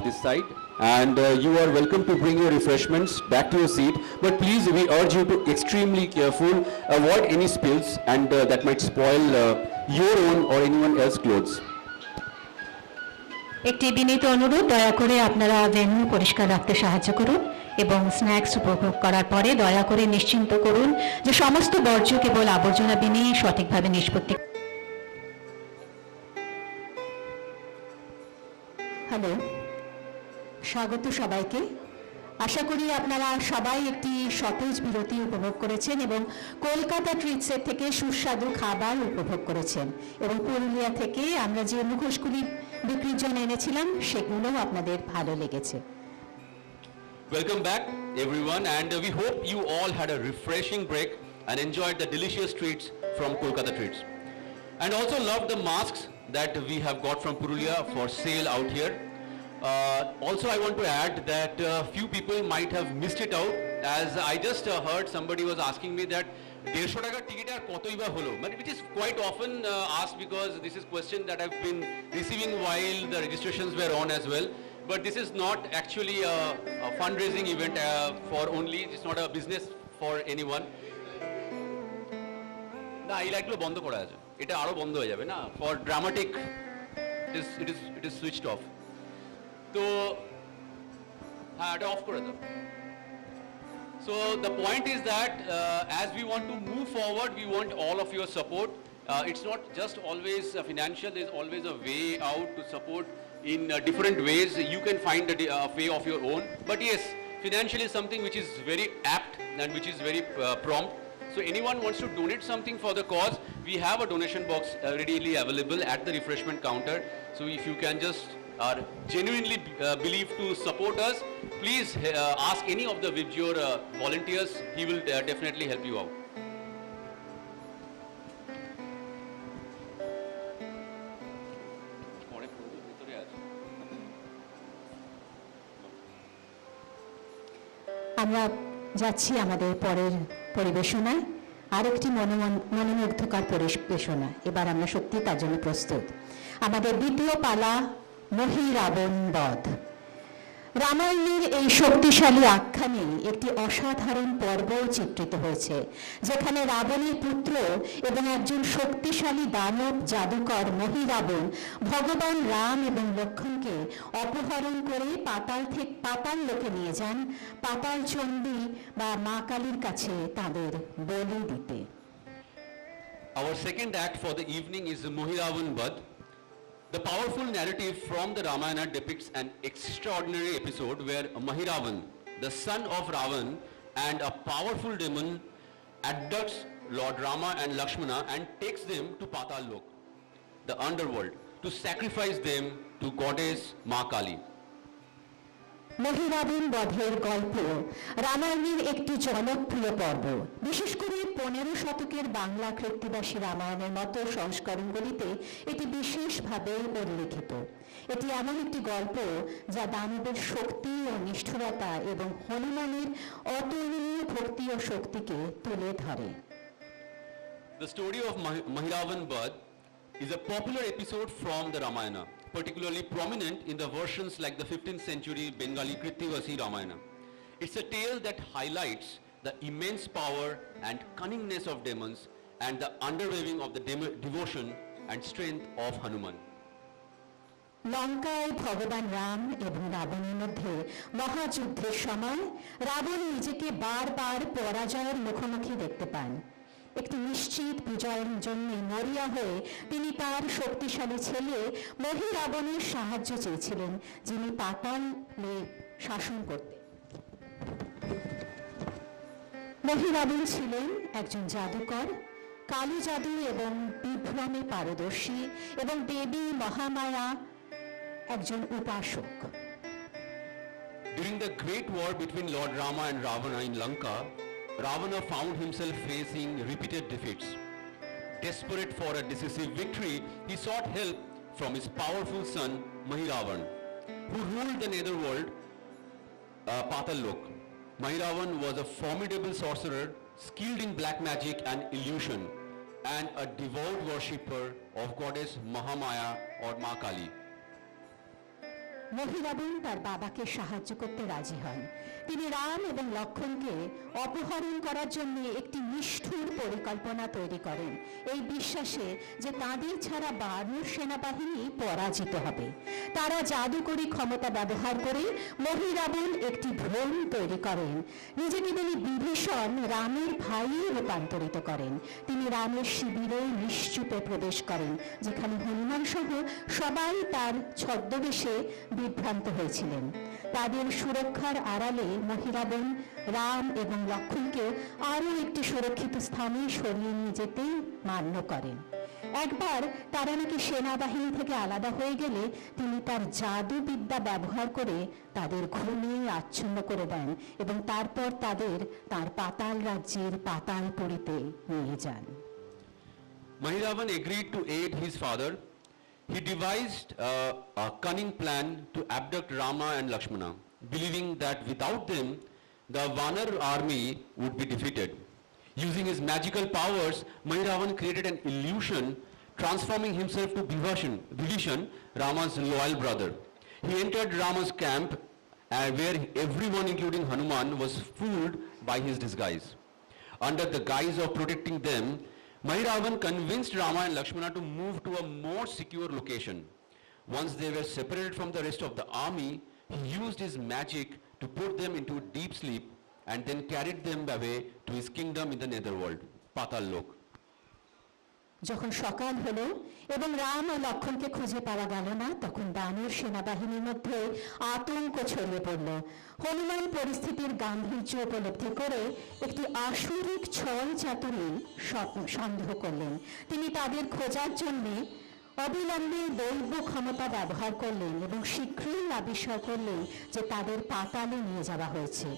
this side, and you are welcome to bring your refreshments back to your seat, but please we urge you to extremely careful, avoid any spills and that might spoil your own or anyone else clothes. একটি বিনীত অনুরোধ, দয়া করে আপনারা ভেন্যু পরিষ্কার রাখতে সাহায্য করুন এবং স্ন্যাক্স উপভোগ করার পরে দয়া করে নিশ্চিন্ত করুন যে সমস্ত বর্জ্য কেবল আবর্জনা বিনেই সঠিকভাবে নিষ্পত্তি। হ্যালো, স্বাগত সবাইকে। আশা করি আপনারা সবাই একটি সতেজ বিরতি উপভোগ করেছেন এবং কলকাতা ট্রিটসের থেকে সুস্বাদু খাবার উপভোগ করেছেন এবং পুরুলিয়া থেকে আমরা যে মুখোশগুলি বিক্রির জন্য এনেছিলাম সেগুলোও আপনাদের ভালো লেগেছে। Welcome back, everyone, and we hope you all had a refreshing break and enjoyed the delicious treats from Kolkata Treats. And also loved the masks that we have got from Purulia for sale out here. Also, I want to add that few people might have missed it out, as I just heard somebody was asking me that 150 টাকার টিকিট আর কতই বা হলো, which is quite often asked because this is question that I've been receiving while the registrations were on as well. But this is not actually a fundraising event for only, it's not a business for anyone. না, এই লাইটগুলো বন্ধ করা আছে, এটা আরো বন্ধ হয়ে যাবে না, for dramatic it is switched off. তো হ্যাঁ, এটা অফ করে দাও। So the point is that as we want to move forward, we want all of your support. It's not just always financial, there's always a way out to support in different ways. You can find a way of your own. But yes, financial is something which is very apt and which is very prompt. So anyone wants to donate something for the cause, we have a donation box readily available at the refreshment counter. So if you can just genuinely believe to support us, please ask any of the VIBGYOR volunteers. He will definitely help you out. আমরা যাচ্ছি আমাদের পরের পরিবেশনায়, আরেকটি মনোমুগ্ধকর পরিবেশনা। এবার আমরা সত্যি তার জন্য প্রস্তুত। আমাদের দ্বিতীয় পালা মহিরাবণ বধ। রামায়ণের এই শক্তিশালী আখ্যানে একটি অসাধারণ পর্ব চিত্রিত হয়েছে, যেখানে রাবণের পুত্র এবং একজন শক্তিশালী দানব জাদুকর মহিরাবণ ভগবান রাম এবং লক্ষ্মণকে অপহরণ করে পাতাল লোকে নিয়ে যান পাতাল চণ্ডী বা মা কালীর কাছে তাদের বলি দিতে। Our second act for the evening is Mahiravan Badh. The powerful narrative from the Ramayana depicts an extraordinary episode where Mahiravan, the son of Ravan, and a powerful demon abducts Lord Rama and Lakshmana and takes them to Patal Lok, the underworld, to sacrifice them to goddess Ma Kali. Mahiravan বধের গল্প রামায়ণের একটি জনপ্রিয় পর্ব। বিশেষ করে 15 শতকের বাংলা কৃত্তিবাসী রামায়ণের মতো সংস্করণগুলিতে এটি বিশেষভাবে উল্লেখিত। এটি এমন একটি গল্প যা দানবের শক্তি ও নিষ্ঠুরতা এবং হনুমানের অতুলনীয় ভক্তি ও শক্তিকে তুলে ধরে। The story of Mahiravan Badh is a popular episode from the Ramayana, particularly prominent in the versions like the 15th century Bengali Krittivasi Ramayana. It's a tale that highlights the immense power and cunningness of demons and the underweaving of the devotion and strength of Hanuman. লঙ্কায় ভগবান রাম এবং রাবণের মধ্যে মহাযুদ্ধের সময় রাবণ নিজেকে বারবার পরাজয়ের মুখোমুখি দেখতে পান। একটি নিশ্চিত বিজয়ের জন্য মরিয়া হয়ে তিনি তার শক্তিশালী ছেলে মহিরাবণের সাহায্য চেয়েছিলেন, যিনি পাতালে শাসন করতেন। মহিরাবণ ছিলেন একজন জাদুকর, কালো জাদু এবং বিভ্রমে পারদর্শী এবং দেবী মহামায়া একজন উপাসক। During the great war between Lord Rama and Ravana in Lanka, Ravana found himself facing repeated defeats. Desperate for a decisive victory, he sought help from his powerful son Mahiravan, who ruled the netherworld, Patal Lok. Mahiravan was a formidable sorcerer, skilled in black magic and illusion, and a devout worshipper of goddess Mahamaya or Ma Kali. Mahiravan তার বাবাকে সাহায্য করতে রাজি হন। তিনি রাম এবং লক্ষ্মণকে অপহরণ করার জন্য একটি নিষ্ঠুর পরিকল্পনা তৈরি করেন, এই বিশ্বাসে যে তাদের ছাড়া বানর সেনাবাহিনী পরাজিত হবে। তারা জাদুকরী ক্ষমতা ব্যবহার করে মহিরাবণ একটি ভ্রম তৈরি করেন। নিজেকে তিনি বিভীষণ রামের ভাইয়ে রূপান্তরিত করেন। তিনি রামের শিবিরে নিশ্চুপে প্রবেশ করেন, যেখানে হনুমান সহ সবাই তার ছদ্মবেশে বিভ্রান্ত হয়েছিলেন। তাদের সুরক্ষার আড়ালে মহিরাবন রাম এবং লক্ষ্মণকে আরও একটি সুরক্ষিত স্থানে সরিয়ে নিয়ে যেতে মান্য করেন। একবার তারা নাকি সেনাবাহিনী থেকে আলাদা হয়ে গেলে তিনি তার জাদু বিদ্যা ব্যবহার করে তাদের ঘুমিয়ে আচ্ছন্ন করে দেন এবং তারপর তাদের তার পাতাল রাজ্যের পাতালপুরীতে নিয়ে যান। Mahiravan agreed to aid his father. He devised a cunning plan to abduct Rama and Lakshmana, believing that without them, the Vanar army would be defeated. Using his magical powers, Mahiravan created an illusion, transforming himself to Vibhishan, Rama's loyal brother. He entered Rama's camp, where everyone, including Hanuman, was fooled by his disguise. Under the guise of protecting them, Mahiravan convinced Rama and Lakshmana to move to a more secure location. Once they were separated from the rest of the army, he used his magic to put them into deep sleep and then carried them away to his kingdom in the netherworld, Patal Lok. যখন সকাল হলো এবং রাম ও লক্ষ্মণকে খুঁজে পাওয়া গেল না, তখন দানব সেনাবাহিনীর মধ্যে আতঙ্ক ছড়িয়ে পড়ল। হনুমান পরিস্থিতির গাম্ভীর্য উপলব্ধি করে একটি আসুরিক ছল চাতুরী সন্দেহ করলেন। তিনি তাদের খোঁজার জন্য অবিলম্বে দৈব ক্ষমতা ব্যবহার করলেন এবং শীঘ্রই আবিষ্কার করলেন যে তাদের পাতালে নিয়ে যাওয়া হয়েছে।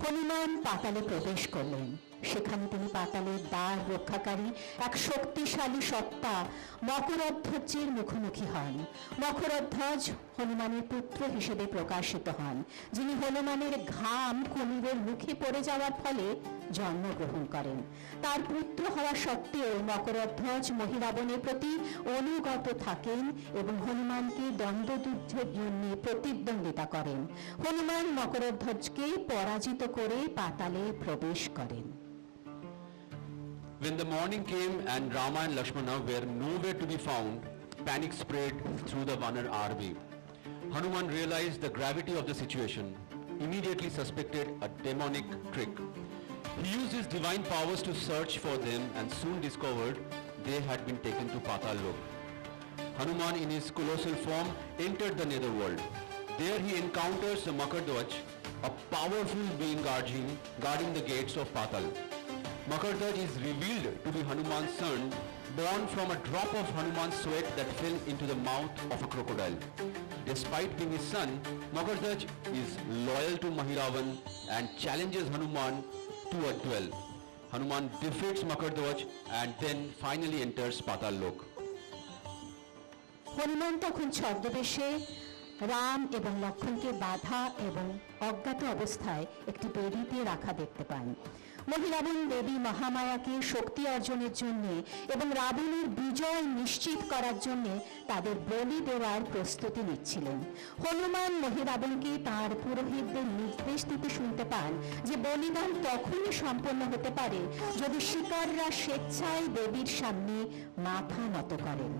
হনুমান পাতালে প্রবেশ করলেন। সেখানে তিনি পাতালের দ্বার রক্ষাকারী এক শক্তিশালী সত্তা মকরধ্বজের মুখোমুখি হন। মকরধ্বজ হনুমানের পুত্র হিসেবে প্রকাশিত হন, যিনি হনুমানের ঘাম কুমিরের মুখে পড়ে যাওয়ার ফলে জন্মগ্রহণ করেন। তার পুত্র হওয়া সত্ত্বেও মকরধ্বজ মহিরাবনের প্রতি অনুগত থাকেন এবং হনুমানকে দ্বন্দ্বযুদ্ধের জন্য প্রতিদ্বন্দ্বিতা করেন। হনুমান মকরধ্বজকে পরাজিত করে পাতালে প্রবেশ করেন। When the morning came and Rama and Lakshmana were nowhere to be found, panic spread through the Vanar army. Hanuman realized the gravity of the situation, immediately suspected a demonic trick. He used his divine powers to search for them and soon discovered they had been taken to Patal Lok. Hanuman in his colossal form entered the netherworld. There he encounters the Makardhwaj, a powerful being guarding the gates of Patal. Makardhwaj is revealed to be Hanuman's son, born from a drop of Hanuman's sweat that fell into the mouth of a crocodile. Despite being his son, Makardhwaj is loyal to Mahiravan and challenges Hanuman to a duel. Hanuman defeats Makardhwaj and then finally enters Patal Lok. Hanuman তখন ছদ্মবেশে রাম এবং লক্ষ্মণকে বাধা এবং অজ্ঞাত অবস্থায় একটি বেদিতে রাখা দেখতে পান। মহিরাবন দেবী মহামায়াকে শক্তি অর্জনের জন্য এবং রাবণের বিজয় নিশ্চিত করার জন্য তাদের বলি দেওয়ার প্রস্তুতি নিচ্ছিলেন। হনুমান মহিরাবনকে তার পুরোহিতদের নির্দেশ দিতে শুনতে পান যে বলিদান তখনই সম্পন্ন হতে পারে যদি শিকাররা স্বেচ্ছায় দেবীর সামনে মাথা নত করেন।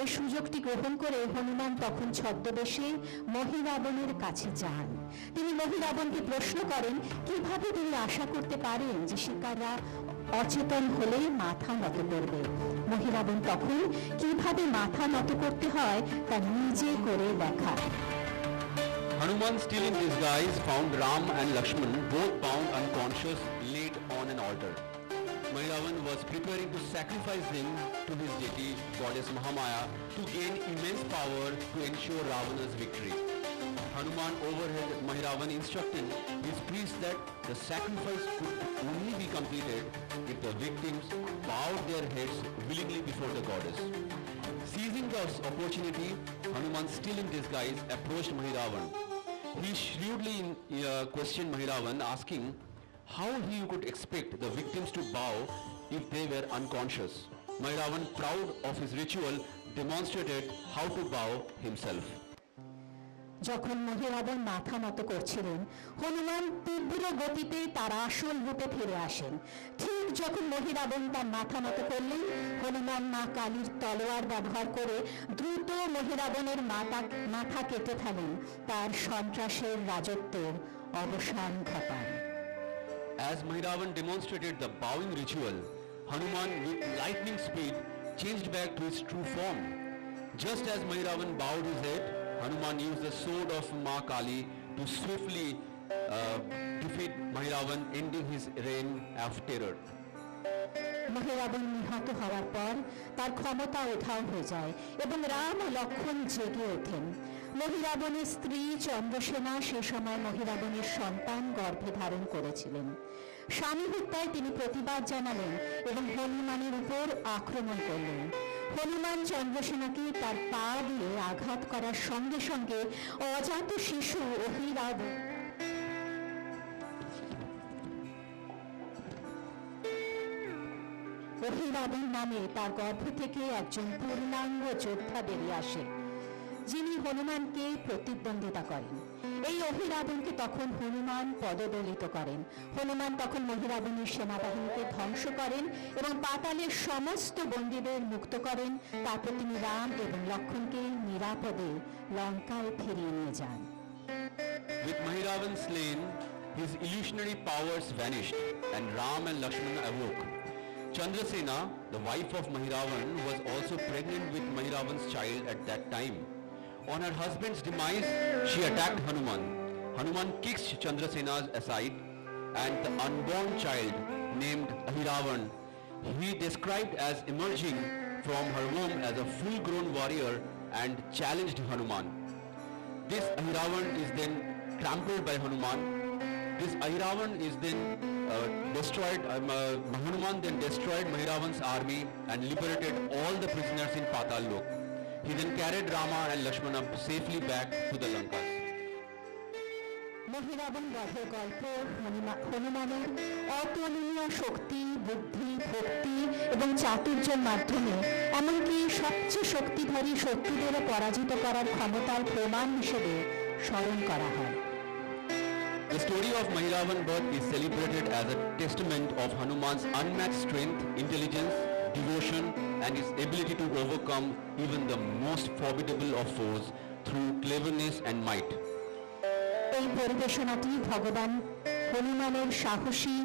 এই সুযোগটি গ্রহণ করে হনুমান তখন ছদ্মবেশে মহিরাবনের কাছে যান। তিনি মহিরাবনকে প্রশ্ন করেন কিভাবে তিনি আশা করতে পারেন যে শিকাররা অচেতন হলে মাথা নত করবে। মহিরাবন তখন কিভাবে মাথা নত করতে হয় তা নিজে করে দেখায়। Hanuman, still in disguise, found Ram and Lakshman both bound unconscious, laid on an altar. Mahiravan was preparing to sacrifice them to his deity, goddess Mahamaya, to gain immense power to ensure Ravana's victory. Hanuman overheard Mahiravan instructing his priests that the sacrifice could only be completed if the victims bowed their heads willingly before the goddess. Seizing the opportunity, Hanuman, still in disguise, approached Mahiravan. He shrewdly questioned Mahiravan, asking how he could expect the victims to bow if they were unconscious. Mahiravan, proud of his ritual, demonstrated how to bow himself. যখন মহিরাবন মাথা নত করছিলেন, হনুমান তীব্র গতিতে তার আসল রূপে ফিরে আসেন। ঠিক যখন মহিরাবন তার মাথা নত করলেন, হনুমান মা কালীর তলোয়ার ব্যবহার করে দ্রুত মহিরাবনের মাথা কেটে ফেলেন, তার সন্ত্রাসের রাজত্বের অবসান ঘটান। As Mahiravan demonstrated the bowing ritual, Hanuman with lightning speed changed back to his true form. Just as Mahiravan bowed his head, Hanuman used the sword of Ma Kali to swiftly defeat Mahiravan, ending his reign of terror. Mahiravan নিহত হওয়ার পর তার ক্ষমতা উধাও হয়ে যায় এবং রাম ও লক্ষ্মণ জেগে ওঠেন। মহিরাবণের স্ত্রী চন্দ্রসেনা সে সময় মহিরাবণের সন্তান গর্ভে ধারণ করেছিলেন। স্বামী হত্যায় তিনি প্রতিবাদ জানালেন এবং হনুমানের উপর আক্রমণ করলেন। হনুমান চন্দ্রসেনাকে তার পা দিয়ে আঘাত করার সঙ্গে সঙ্গে অজাত শিশু অহিরাবণ নামে তার গর্ভ থেকে একজন পূর্ণাঙ্গ যোদ্ধা বেরিয়ে আসে, যিনি হনুমানকে প্রতিদ্বন্দ্বিতা করেন। এই অহিরাবণকে তখন হনুমান পদদলিত করেন। হনুমান তখন মহিরাবণের সেনাবাহিনীকে ধ্বংস করেন এবং পাতালের সমস্ত বন্দীদের মুক্ত করেন। তারপর তিনি রাম এবং লক্ষ্মণকে নিরাপদে লঙ্কায় ফিরিয়ে নিয়ে যান। With Mahiravan slain, his illusionary powers vanished and Ram and Lakshmana awoke. Chandrasena, the wife of Mahiravan, was also pregnant with Mahiravan's child at that time. On her husband's demise, she attacked Hanuman. Hanuman kicked Chandrasena aside and the unborn child named Ahiravan, he described as emerging from her womb as a full-grown warrior and challenged Hanuman. This Ahiravan is then trampled by Hanuman. This Ahiravan is then destroyed. Hanuman then destroyed Mahiravan's army and liberated all the prisoners in Patal Lok. He then carried Rama and Lakshmana safely back to the Lankas. Mahiravan বধের গল্প হনুমানের অতুলনীয় শক্তি, বুদ্ধি, ভক্তি এবং চাতুর্যের মাধ্যমে এমনকি সবচেয়ে শক্তিধারী শত্রুদেরও পরাজিত করার ক্ষমতার প্রমাণ হিসেবে স্মরণ করা হয়। The story of Mahiravan Badh is celebrated as a testament of Hanuman's unmatched strength, intelligence, devotion and his ability to overcome even the most formidable of foes through cleverness and might. এই পরিবেশনাটি ভগবান হনুমানের সাহসী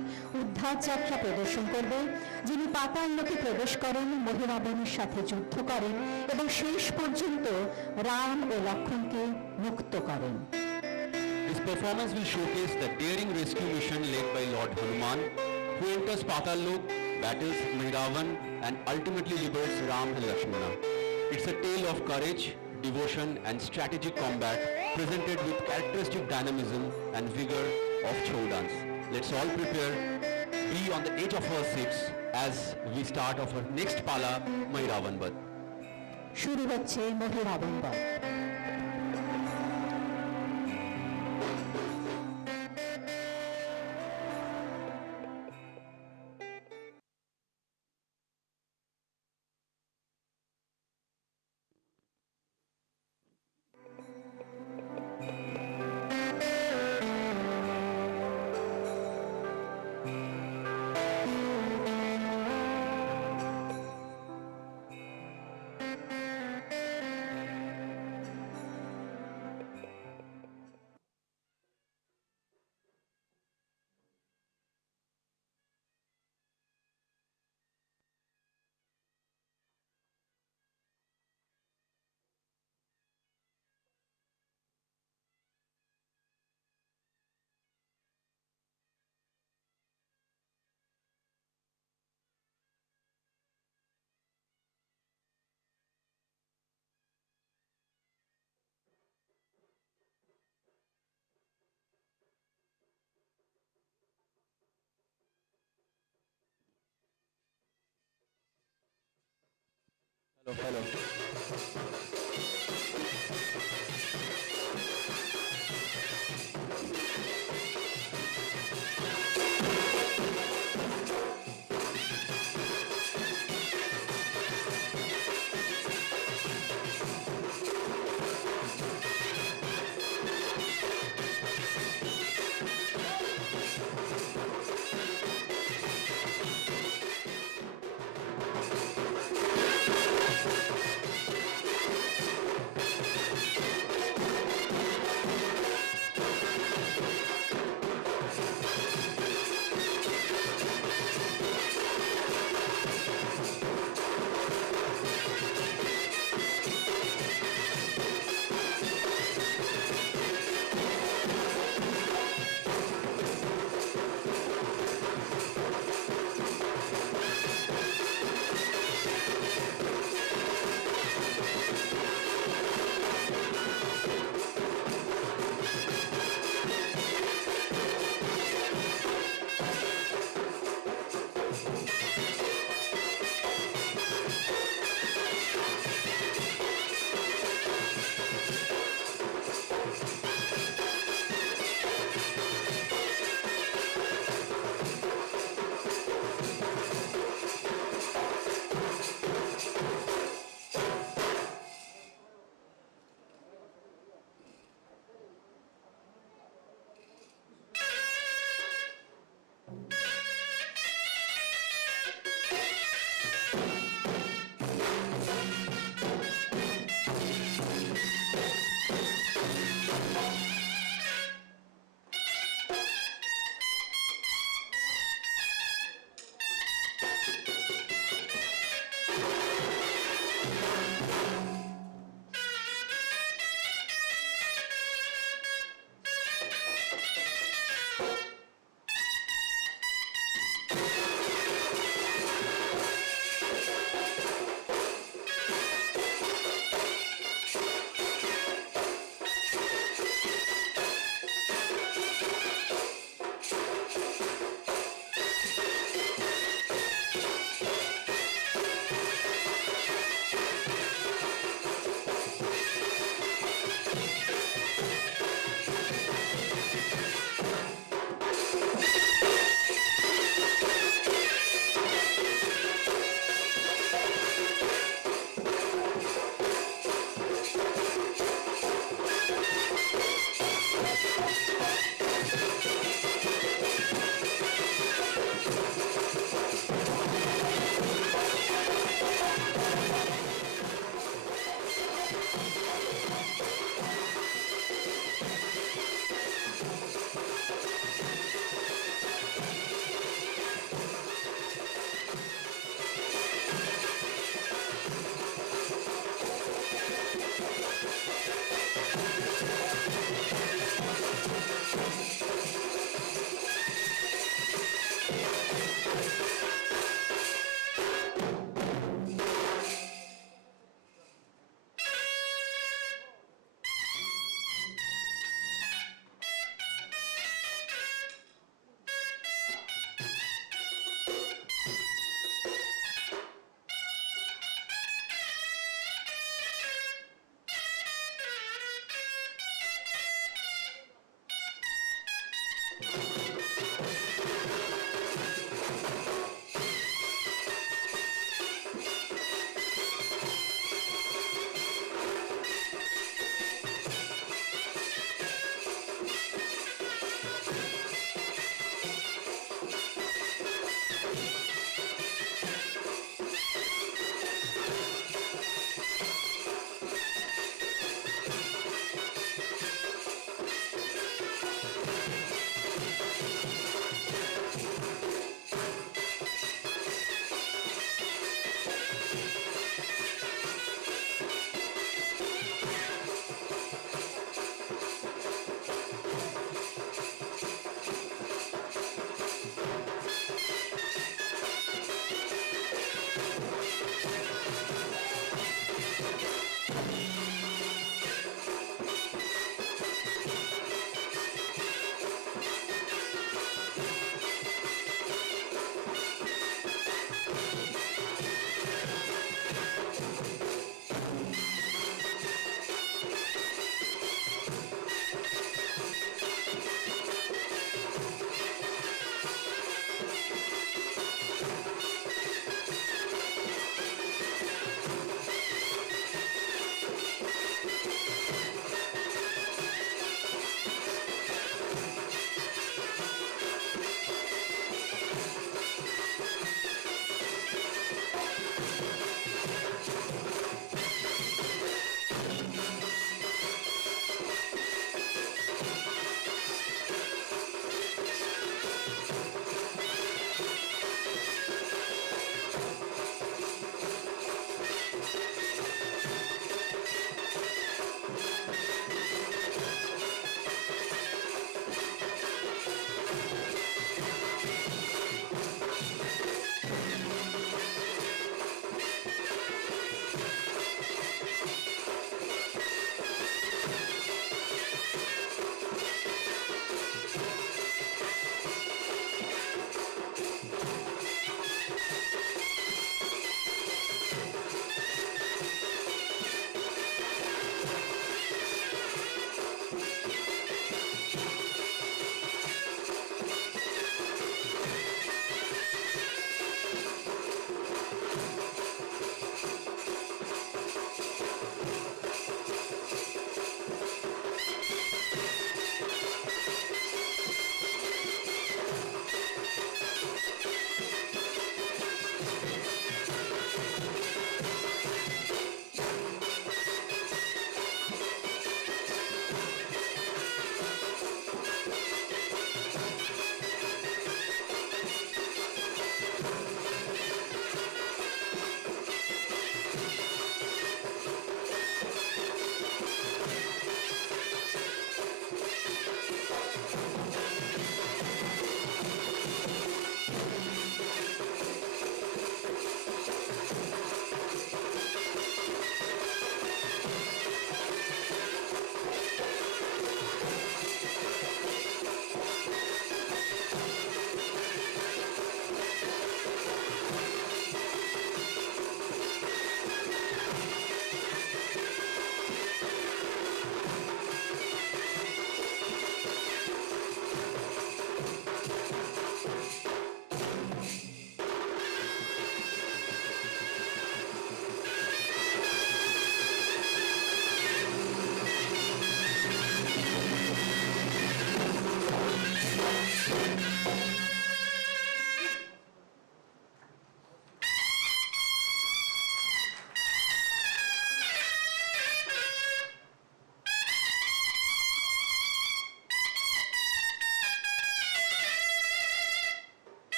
উদ্ধার যাত্রা প্রদর্শন করবে, যিনি পাতাল লোকে প্রবেশ করেন, মহিরাবণের সাথে যুদ্ধ করেন এবং শেষ পর্যন্ত রাম ও লক্ষ্মণকে মুক্ত করেন। This performance will showcase the daring rescue mission led by Lord Hanuman, who enters Patal Lok, battles Mahiravan and ultimately liberates Ram and Lakshmana. It's a tale of courage, devotion and strategic combat presented with characteristic dynamism and vigor of Chhau dance. Let's all prepare, be on the edge of our seats as we start our next Pala, Mahiravan Badh. শুরু হচ্ছে মহিরাবণ বধ। Hello.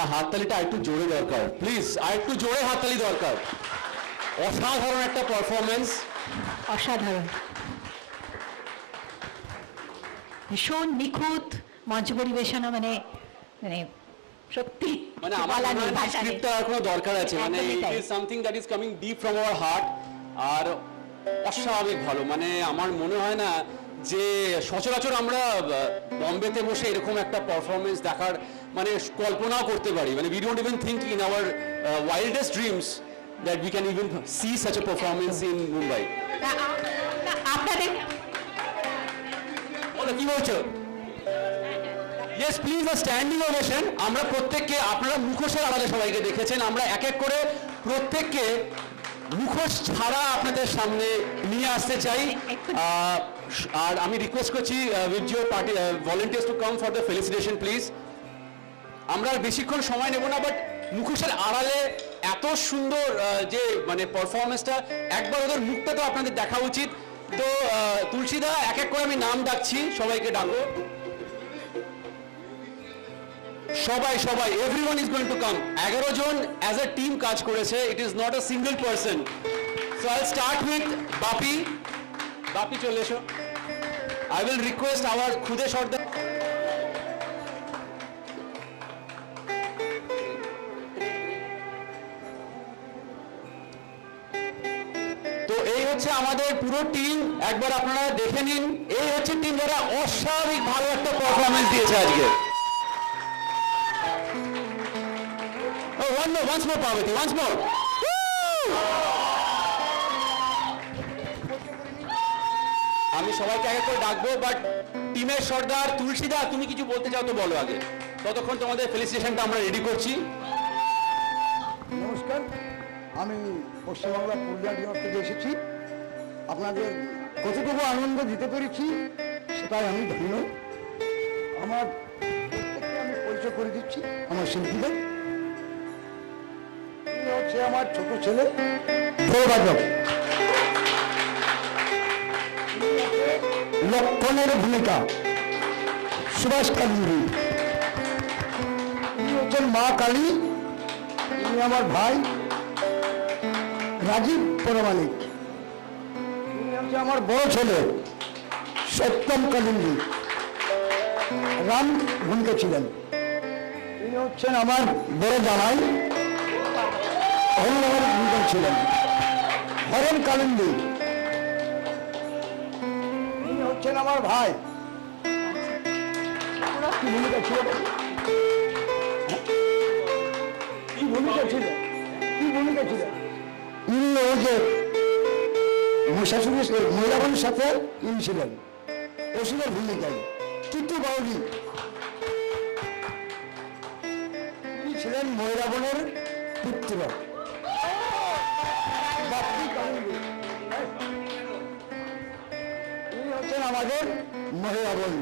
না হাততালিটা একটু জোরে দরকার প্লিজ, আর একটু জোরে হাততালি দরকার। অসাধারণ একটা পারফরমেন্স, অসাধারণ, ভীষণ নিখুঁত মঞ্চ পরিবেশনা, মানে মানে সত্যি মানে আমার বলার মনে নেই, হয় ভাষা নেই। স্ক্রিপ্টটা এখনো দরকার আছে, মানে একদমই ইট তাই। Is something that is coming deep from our heart. আর অস্বাভাবিক ভালো, মানে আমার মনে হয় না যে সচরাচর আমরা বম্বেতে বসে এরকম একটা পারফরমেন্স দেখার মানে কল্পনাও করতে পারি, মানে we don't even think in our wildest dreams that we can even see such a performance in Mumbai. আপনাদের বলো কি বলছো? Yes please, a standing ovation. আমরা প্রত্যেককে, আপনারা মুখোশের আড়ালে সবাইকে দেখেছেন, আমরা এক এক করে প্রত্যেককে মুখোশ ছাড়া আপনাদের সামনে নিয়ে আসতে চাই। আর আমি রিকোয়েস্ট করছি with your party volunteers to come for the felicitation please. আমরা আর বেশিক্ষণ সময় নেব না, বাট মুখোশের আড়ালে এত সুন্দর যে মানে পারফরমেন্সটা, একবার ওদের মুখটা তো আপনাদের দেখা উচিত। তো তুলসীদা, এক এক করে আমি নাম ডাকছি, সবাইকে ডাকো। সবাই সবাই everyone is going to come. 11 জন অ্যাজ এ টিম কাজ করেছে, it is not a single person. So I start with Bapi. Bapi চলে এসো। আই উইল রিকোয়েস্ট আওয়ার খুদে সর্দার। তো এই হচ্ছে আমাদের পুরো টিম, একবার আপনারা দেখে নিন। এই হচ্ছে টিম যারা অস্বাভাবিক ভালো একটা পারফরমেন্স দিয়েছে আজকে। One more, once more, Parvati, once more. আমি সবাইকে আগে করে ডাকবো, বাট টিমের সর্দার তুলসীদা, তুমি কিছু বলতে চাও তো বলো আগে, ততক্ষণ তোমাদের ফেলিসিটেশনটা আমরা রেডি করছি। নমস্কার, আমি পশ্চিমবাংলা পুরুলিয়া ডিওর থেকে এসেছি। আপনাদের কতটুকু আনন্দ দিতে পেরেছি সেটাই আমি ধন্য। আমার প্রত্যেককে আমি পরিচয় করে দিচ্ছি আমার শিল্পীদের। ইনি হচ্ছে আমার ছোট ছেলে ঢোলবাদক, লক্ষণের ভূমিকা সুভাষ কালিন্দী। ইনি হচ্ছেন মা কালী, ইনি আমার ভাই রাজীব পরমাণিক। ইনি হচ্ছে আমার বড় ছেলে সত্যম কালিন্দী, রাম ভূমিকা ছিলেন। ইনি হচ্ছেন আমার বড় জামাই, হরিনামের ভূমিকা ছিলেন হরেন কালিন্দী। ইনি হচ্ছেন আমার ভাই। কি ভূমিকা ছিল? কি ভূমিকা ছিল? কি ভূমিকা ছিল? ইনি ওই যে মহিলাগণের সাথে ইনি ছিলেন অসুরের ভূমিকায়। কিন্তু বাউরি ইনি ছিলেন মহিলাগণের পুত্র বাপ্পি কালিন্দী। ইনি হচ্ছেন আমাদের মহিলাগণ।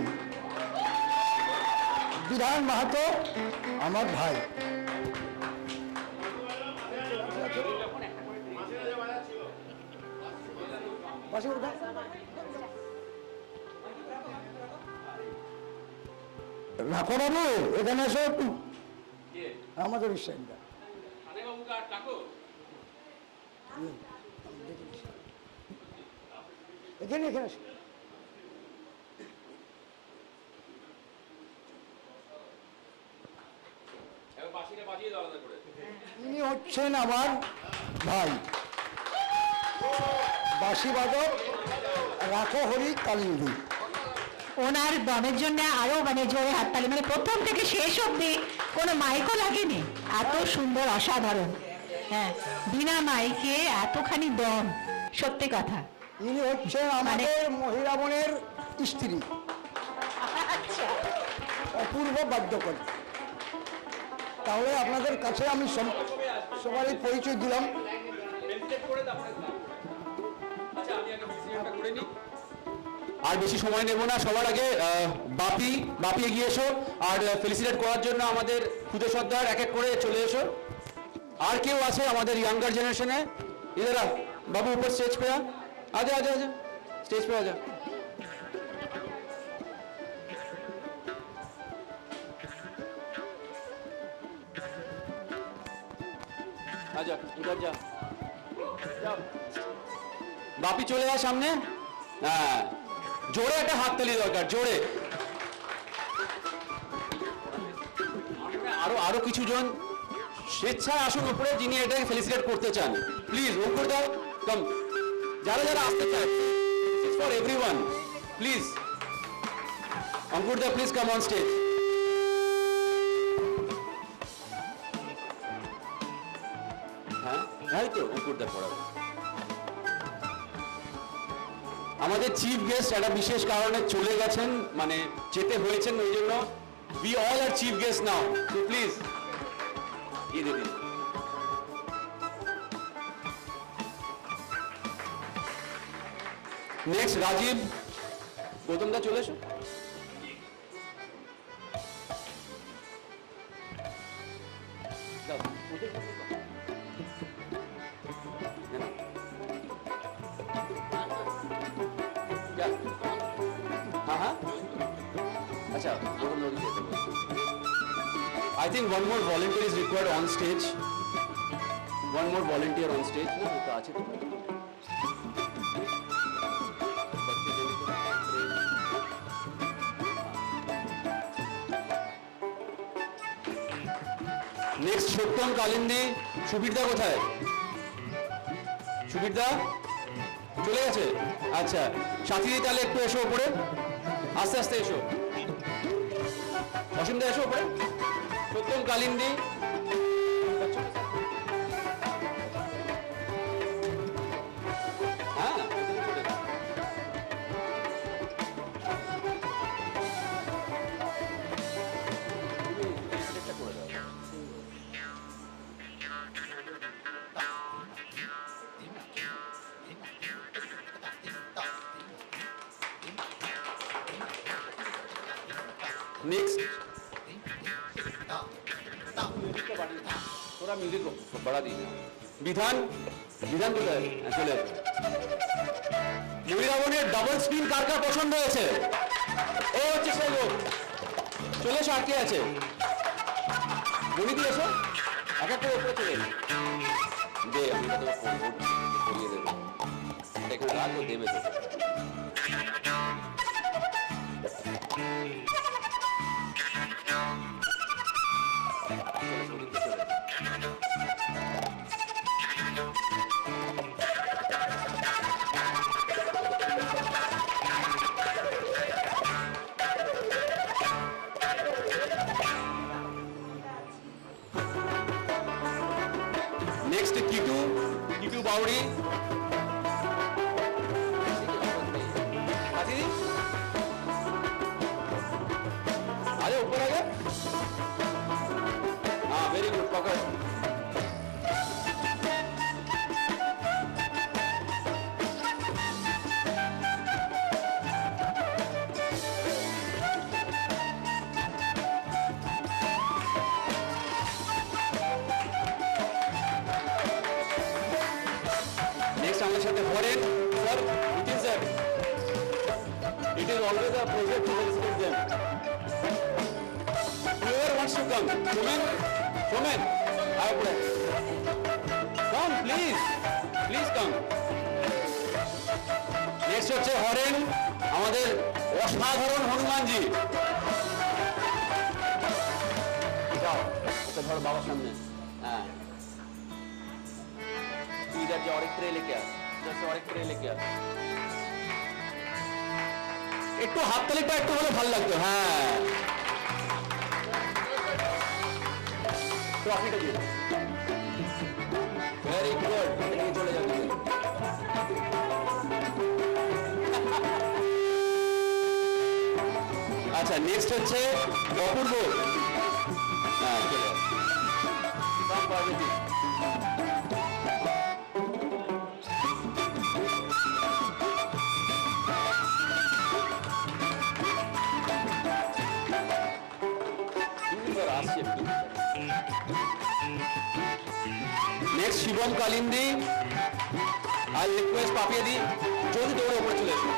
বিধান মাহাতো আমার ভাই। রাখো বাবু, এখানে এসো একটু, আমাদের স্টাইলটা এখানে এখানে এসো। ইনি হচ্ছেন আমার ভাই বাঁশি বাদক রাখো হরি কালিন্দী। ওনার দমের জন্য আরো মানে জোরে হাততালি, মানে প্রথম থেকে শেষ অবধি কোনো মাইকও লাগেনি, এত সুন্দর, অসাধারণ। হ্যাঁ, বিনা মাইকে এতখানি দম, সত্যি কথা। ইনি হচ্ছেন আমাদের মহিরাবনের স্ত্রী, আচ্ছা, অপূর্ব বাদ্যকরী। তাহলে আপনাদের কাছে আমি সবারই পরিচয় দিলাম। আর বেশি সময় নেব না, সবার আগে বাপি বাপি এগিয়ে এসো, আর ফেলিসিটেট করার জন্য আমাদের খুদে সর্দার এক এক করে চলে এসো। আর কেউ আছে আমাদের ইয়াঙ্গার জেনারেশনে? ইধারা বাবু, উপর স্টেজ पे आजा आजा आजा, स्टेज पे आजा। আচ্ছা ইধার যা বাপি চলে যায় সামনে। হ্যাঁ জোরে একটা হাততালি দরকার, জোরে। আরো কিছু জন স্বেচ্ছায় আসুন উপরে যিনি এটাকে ফেলিসিটেট করতে চান। প্লিজ অঙ্কুর দাও কম, যারা যারা আসতে চায়, ফর এভরিওয়ান প্লিজ। অঙ্কুর দা প্লিজ কাম অন স্টেজ। হ্যাঁ তাই তো অঙ্কুর দা পড়াবো। আমাদের চিফ গেস্ট একটা বিশেষ কারণে চলে গেছেন, মানে যেতে হয়েছেন, ওই জন্য we all are chief guests now, so please ये दे दीजिए। नेक्स्ट राजीव गौतम दा चले एसो। क्या हाँ हाँ अच्छा गौतम लोग देते हैं। I think one more volunteer is required on stage. One more volunteer on stage. ना तो आज तो नेक्स्ट छोटन कालिंदी सुबीरदा কোথায়? সুবীরদা চলে গেছে। আচ্ছা সাথীদি তাহলে একটু এসো উপরে, আস্তে আস্তে এসো। অসীমদা এসো উপরে। छोटन कालिंदी हाँ नेक्स्ट थोड़ा म्यूजिक को बढ़ा दीजिए। विधान विधान কোথায়? চলে মহিরাবনের ডাবল স্ক্রিন কার কার পছন্দ হয়েছে? ও হচ্ছে সেই লোক, চলে এসো। আর কে আছে? বলি দিয়ে এসো, এক একটা উপরে চলে দে, আমি তো করিয়ে দেবো। এখানে রাখো, দেবে তো। नेक्स्ट कीटू बावड़ी अरे ऊपर आ गया। हाँ वेरी गुड, पकड़। আমাদের সাথে foreign sir, Nitin sir, it is always a pleasure to respect them. whoever wants to come, Somen আয় পড়ে, come please, please come. Next হচ্ছে হরেন, আমাদের অসাধারণ হনুমানজি। যাও ওকে ধরো বাবার সামনে। হ্যাঁ इधर जो और एक ट्रे लेके आ, इधर से और एक ट्रे लेके आ। একটু হাততালিটা একটু হলে ভালো লাগতো। হ্যাঁ ট্রফিটা দিয়ে ভেরি গুড, নিয়ে চলে যাও। আচ্ছা নেক্সট হচ্ছে অপূর্ব। হ্যাঁ চলে যাও। কাম পারবে। Next Shivam Kalindi, I request Papia दी जल्दी दौड़े ऊपर चले एसो।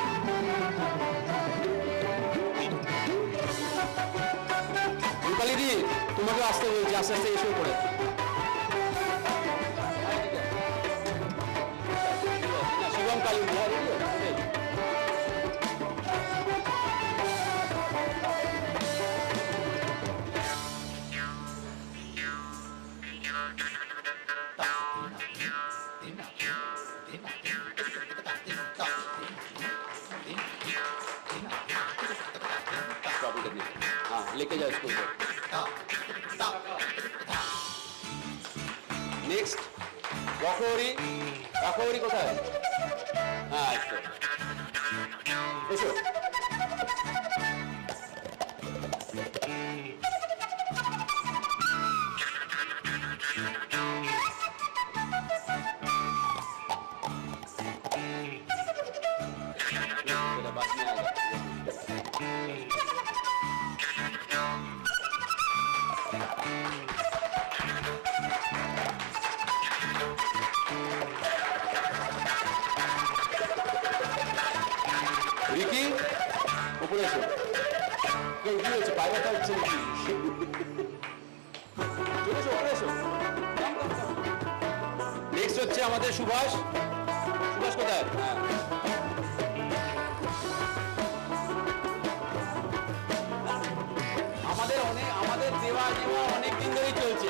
রূপালী দি তোমাকে আসতে বলছি, আস্তে আস্তে এসে পড়ে। हाँ लेके जाओ इसको नेक्स्ट রকৌরি রকৌরি কোথায় হ্যাঁ আচ্ছা এসো রিকি উপরে এসো কেউ কি হয়েছে পায়ে ব্যথা হচ্ছে নাকি চলে এসো উপরে এসো নেক্সট হচ্ছে আমাদের সুভাষ সুভাষ কোথায় হ্যাঁ আমাদের দেওয়া অনেক দিন ধরেই চলছে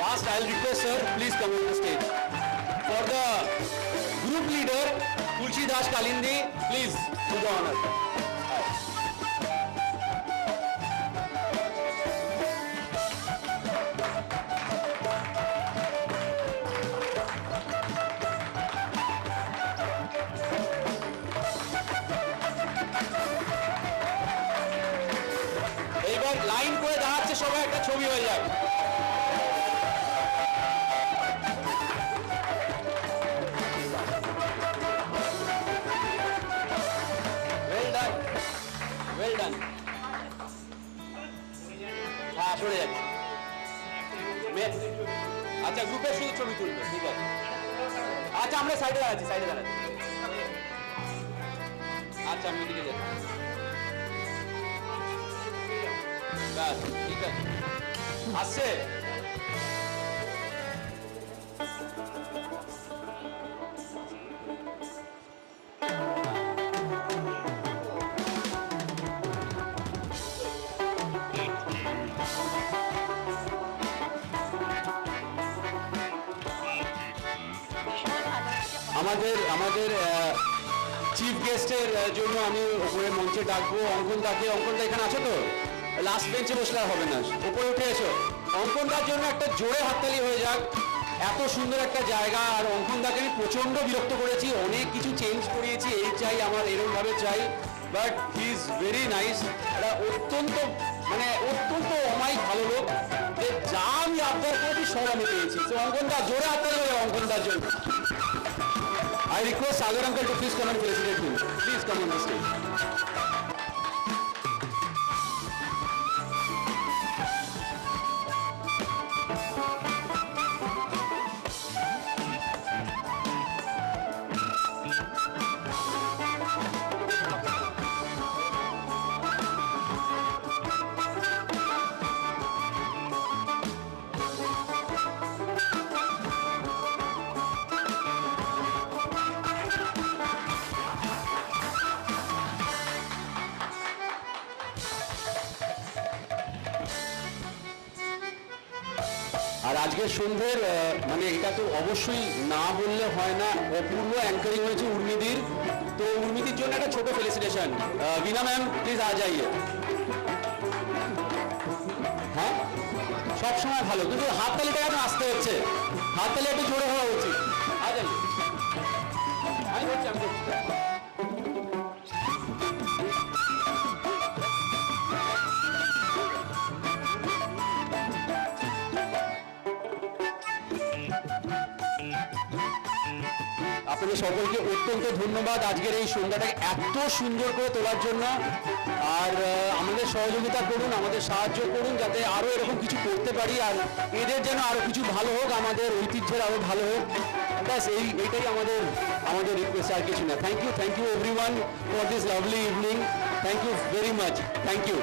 Last, I'll request sir, please come on the stage. For the group leader, Tulsi Das Kalindi, please do the honor. এইবার লাইন করে দাঁড়াচ্ছে সবাই একটা ছবি হয়ে যাক well done হ্যাঁ সরে যাচ্ছে আচ্ছা গ্রুপের শুধু ছবি তুলবে ঠিক আছে আচ্ছা আমরা সাইডে দাঁড়াচ্ছি আচ্ছা আমি এদিকে যাচ্ছি ব্যাস ঠিক আছে আসছে আমাদের চিফ গেস্টের জন্য আমি উপরে মঞ্চে ডাকবো অঙ্কনদাকে অঙ্কনদা এখানে আছো তো লাস্ট বেঞ্চে বসলে হবে না উপরে উঠে এসো অঙ্কনদার জন্য একটা জোরে হাততালি হয়ে যাক এত সুন্দর একটা জায়গা আর অঙ্কনদাকে আমি প্রচন্ড বিরক্ত করেছি অনেক কিছু চেঞ্জ করিয়েছি এই চাই আমার এরকম ভাবে চাই but he is very nice এটা অত্যন্ত অমায়িক ভালো লোক যে যা আমি আবদার করেছি সব আমি পেয়েছি তো অঙ্কনদা জোরে হাততালি হয়ে অঙ্কনদার জন্য I request Sagar uncle to please come and felicitate him. Please come on the stage. আর আজকের সন্ধ্যের মানে এটা তো অবশ্যই না বললে হয় না অপূর্ব অ্যাঙ্কারিং হয়েছে উর্মিদির তো উর্মিদির জন্য একটা ছোট ফেলিসিটেশন বিনা ম্যাম প্লিজ আ যাইয়ে হ্যাঁ সবসময় ভালো কিন্তু হাততালিটা কেন আসতে হচ্ছে হাততালি একটু জোরে হওয়া উচিত আ যাইয়ে আমি বলছি আপনাদের সকলকে অত্যন্ত ধন্যবাদ আজকের এই সন্ধ্যাটাকে এত সুন্দর করে তোলার জন্য আর আমাদের সহযোগিতা করুন আমাদের সাহায্য করুন যাতে আরো এরকম কিছু করতে পারি আর এদের যেন আরো কিছু ভালো হোক আমাদের ঐতিহ্যের আরো ভালো হোক ব্যাস এইটাই আমাদের রিকোয়েস্ট আর কিছু না thank you everyone for this lovely evening thank you very much thank you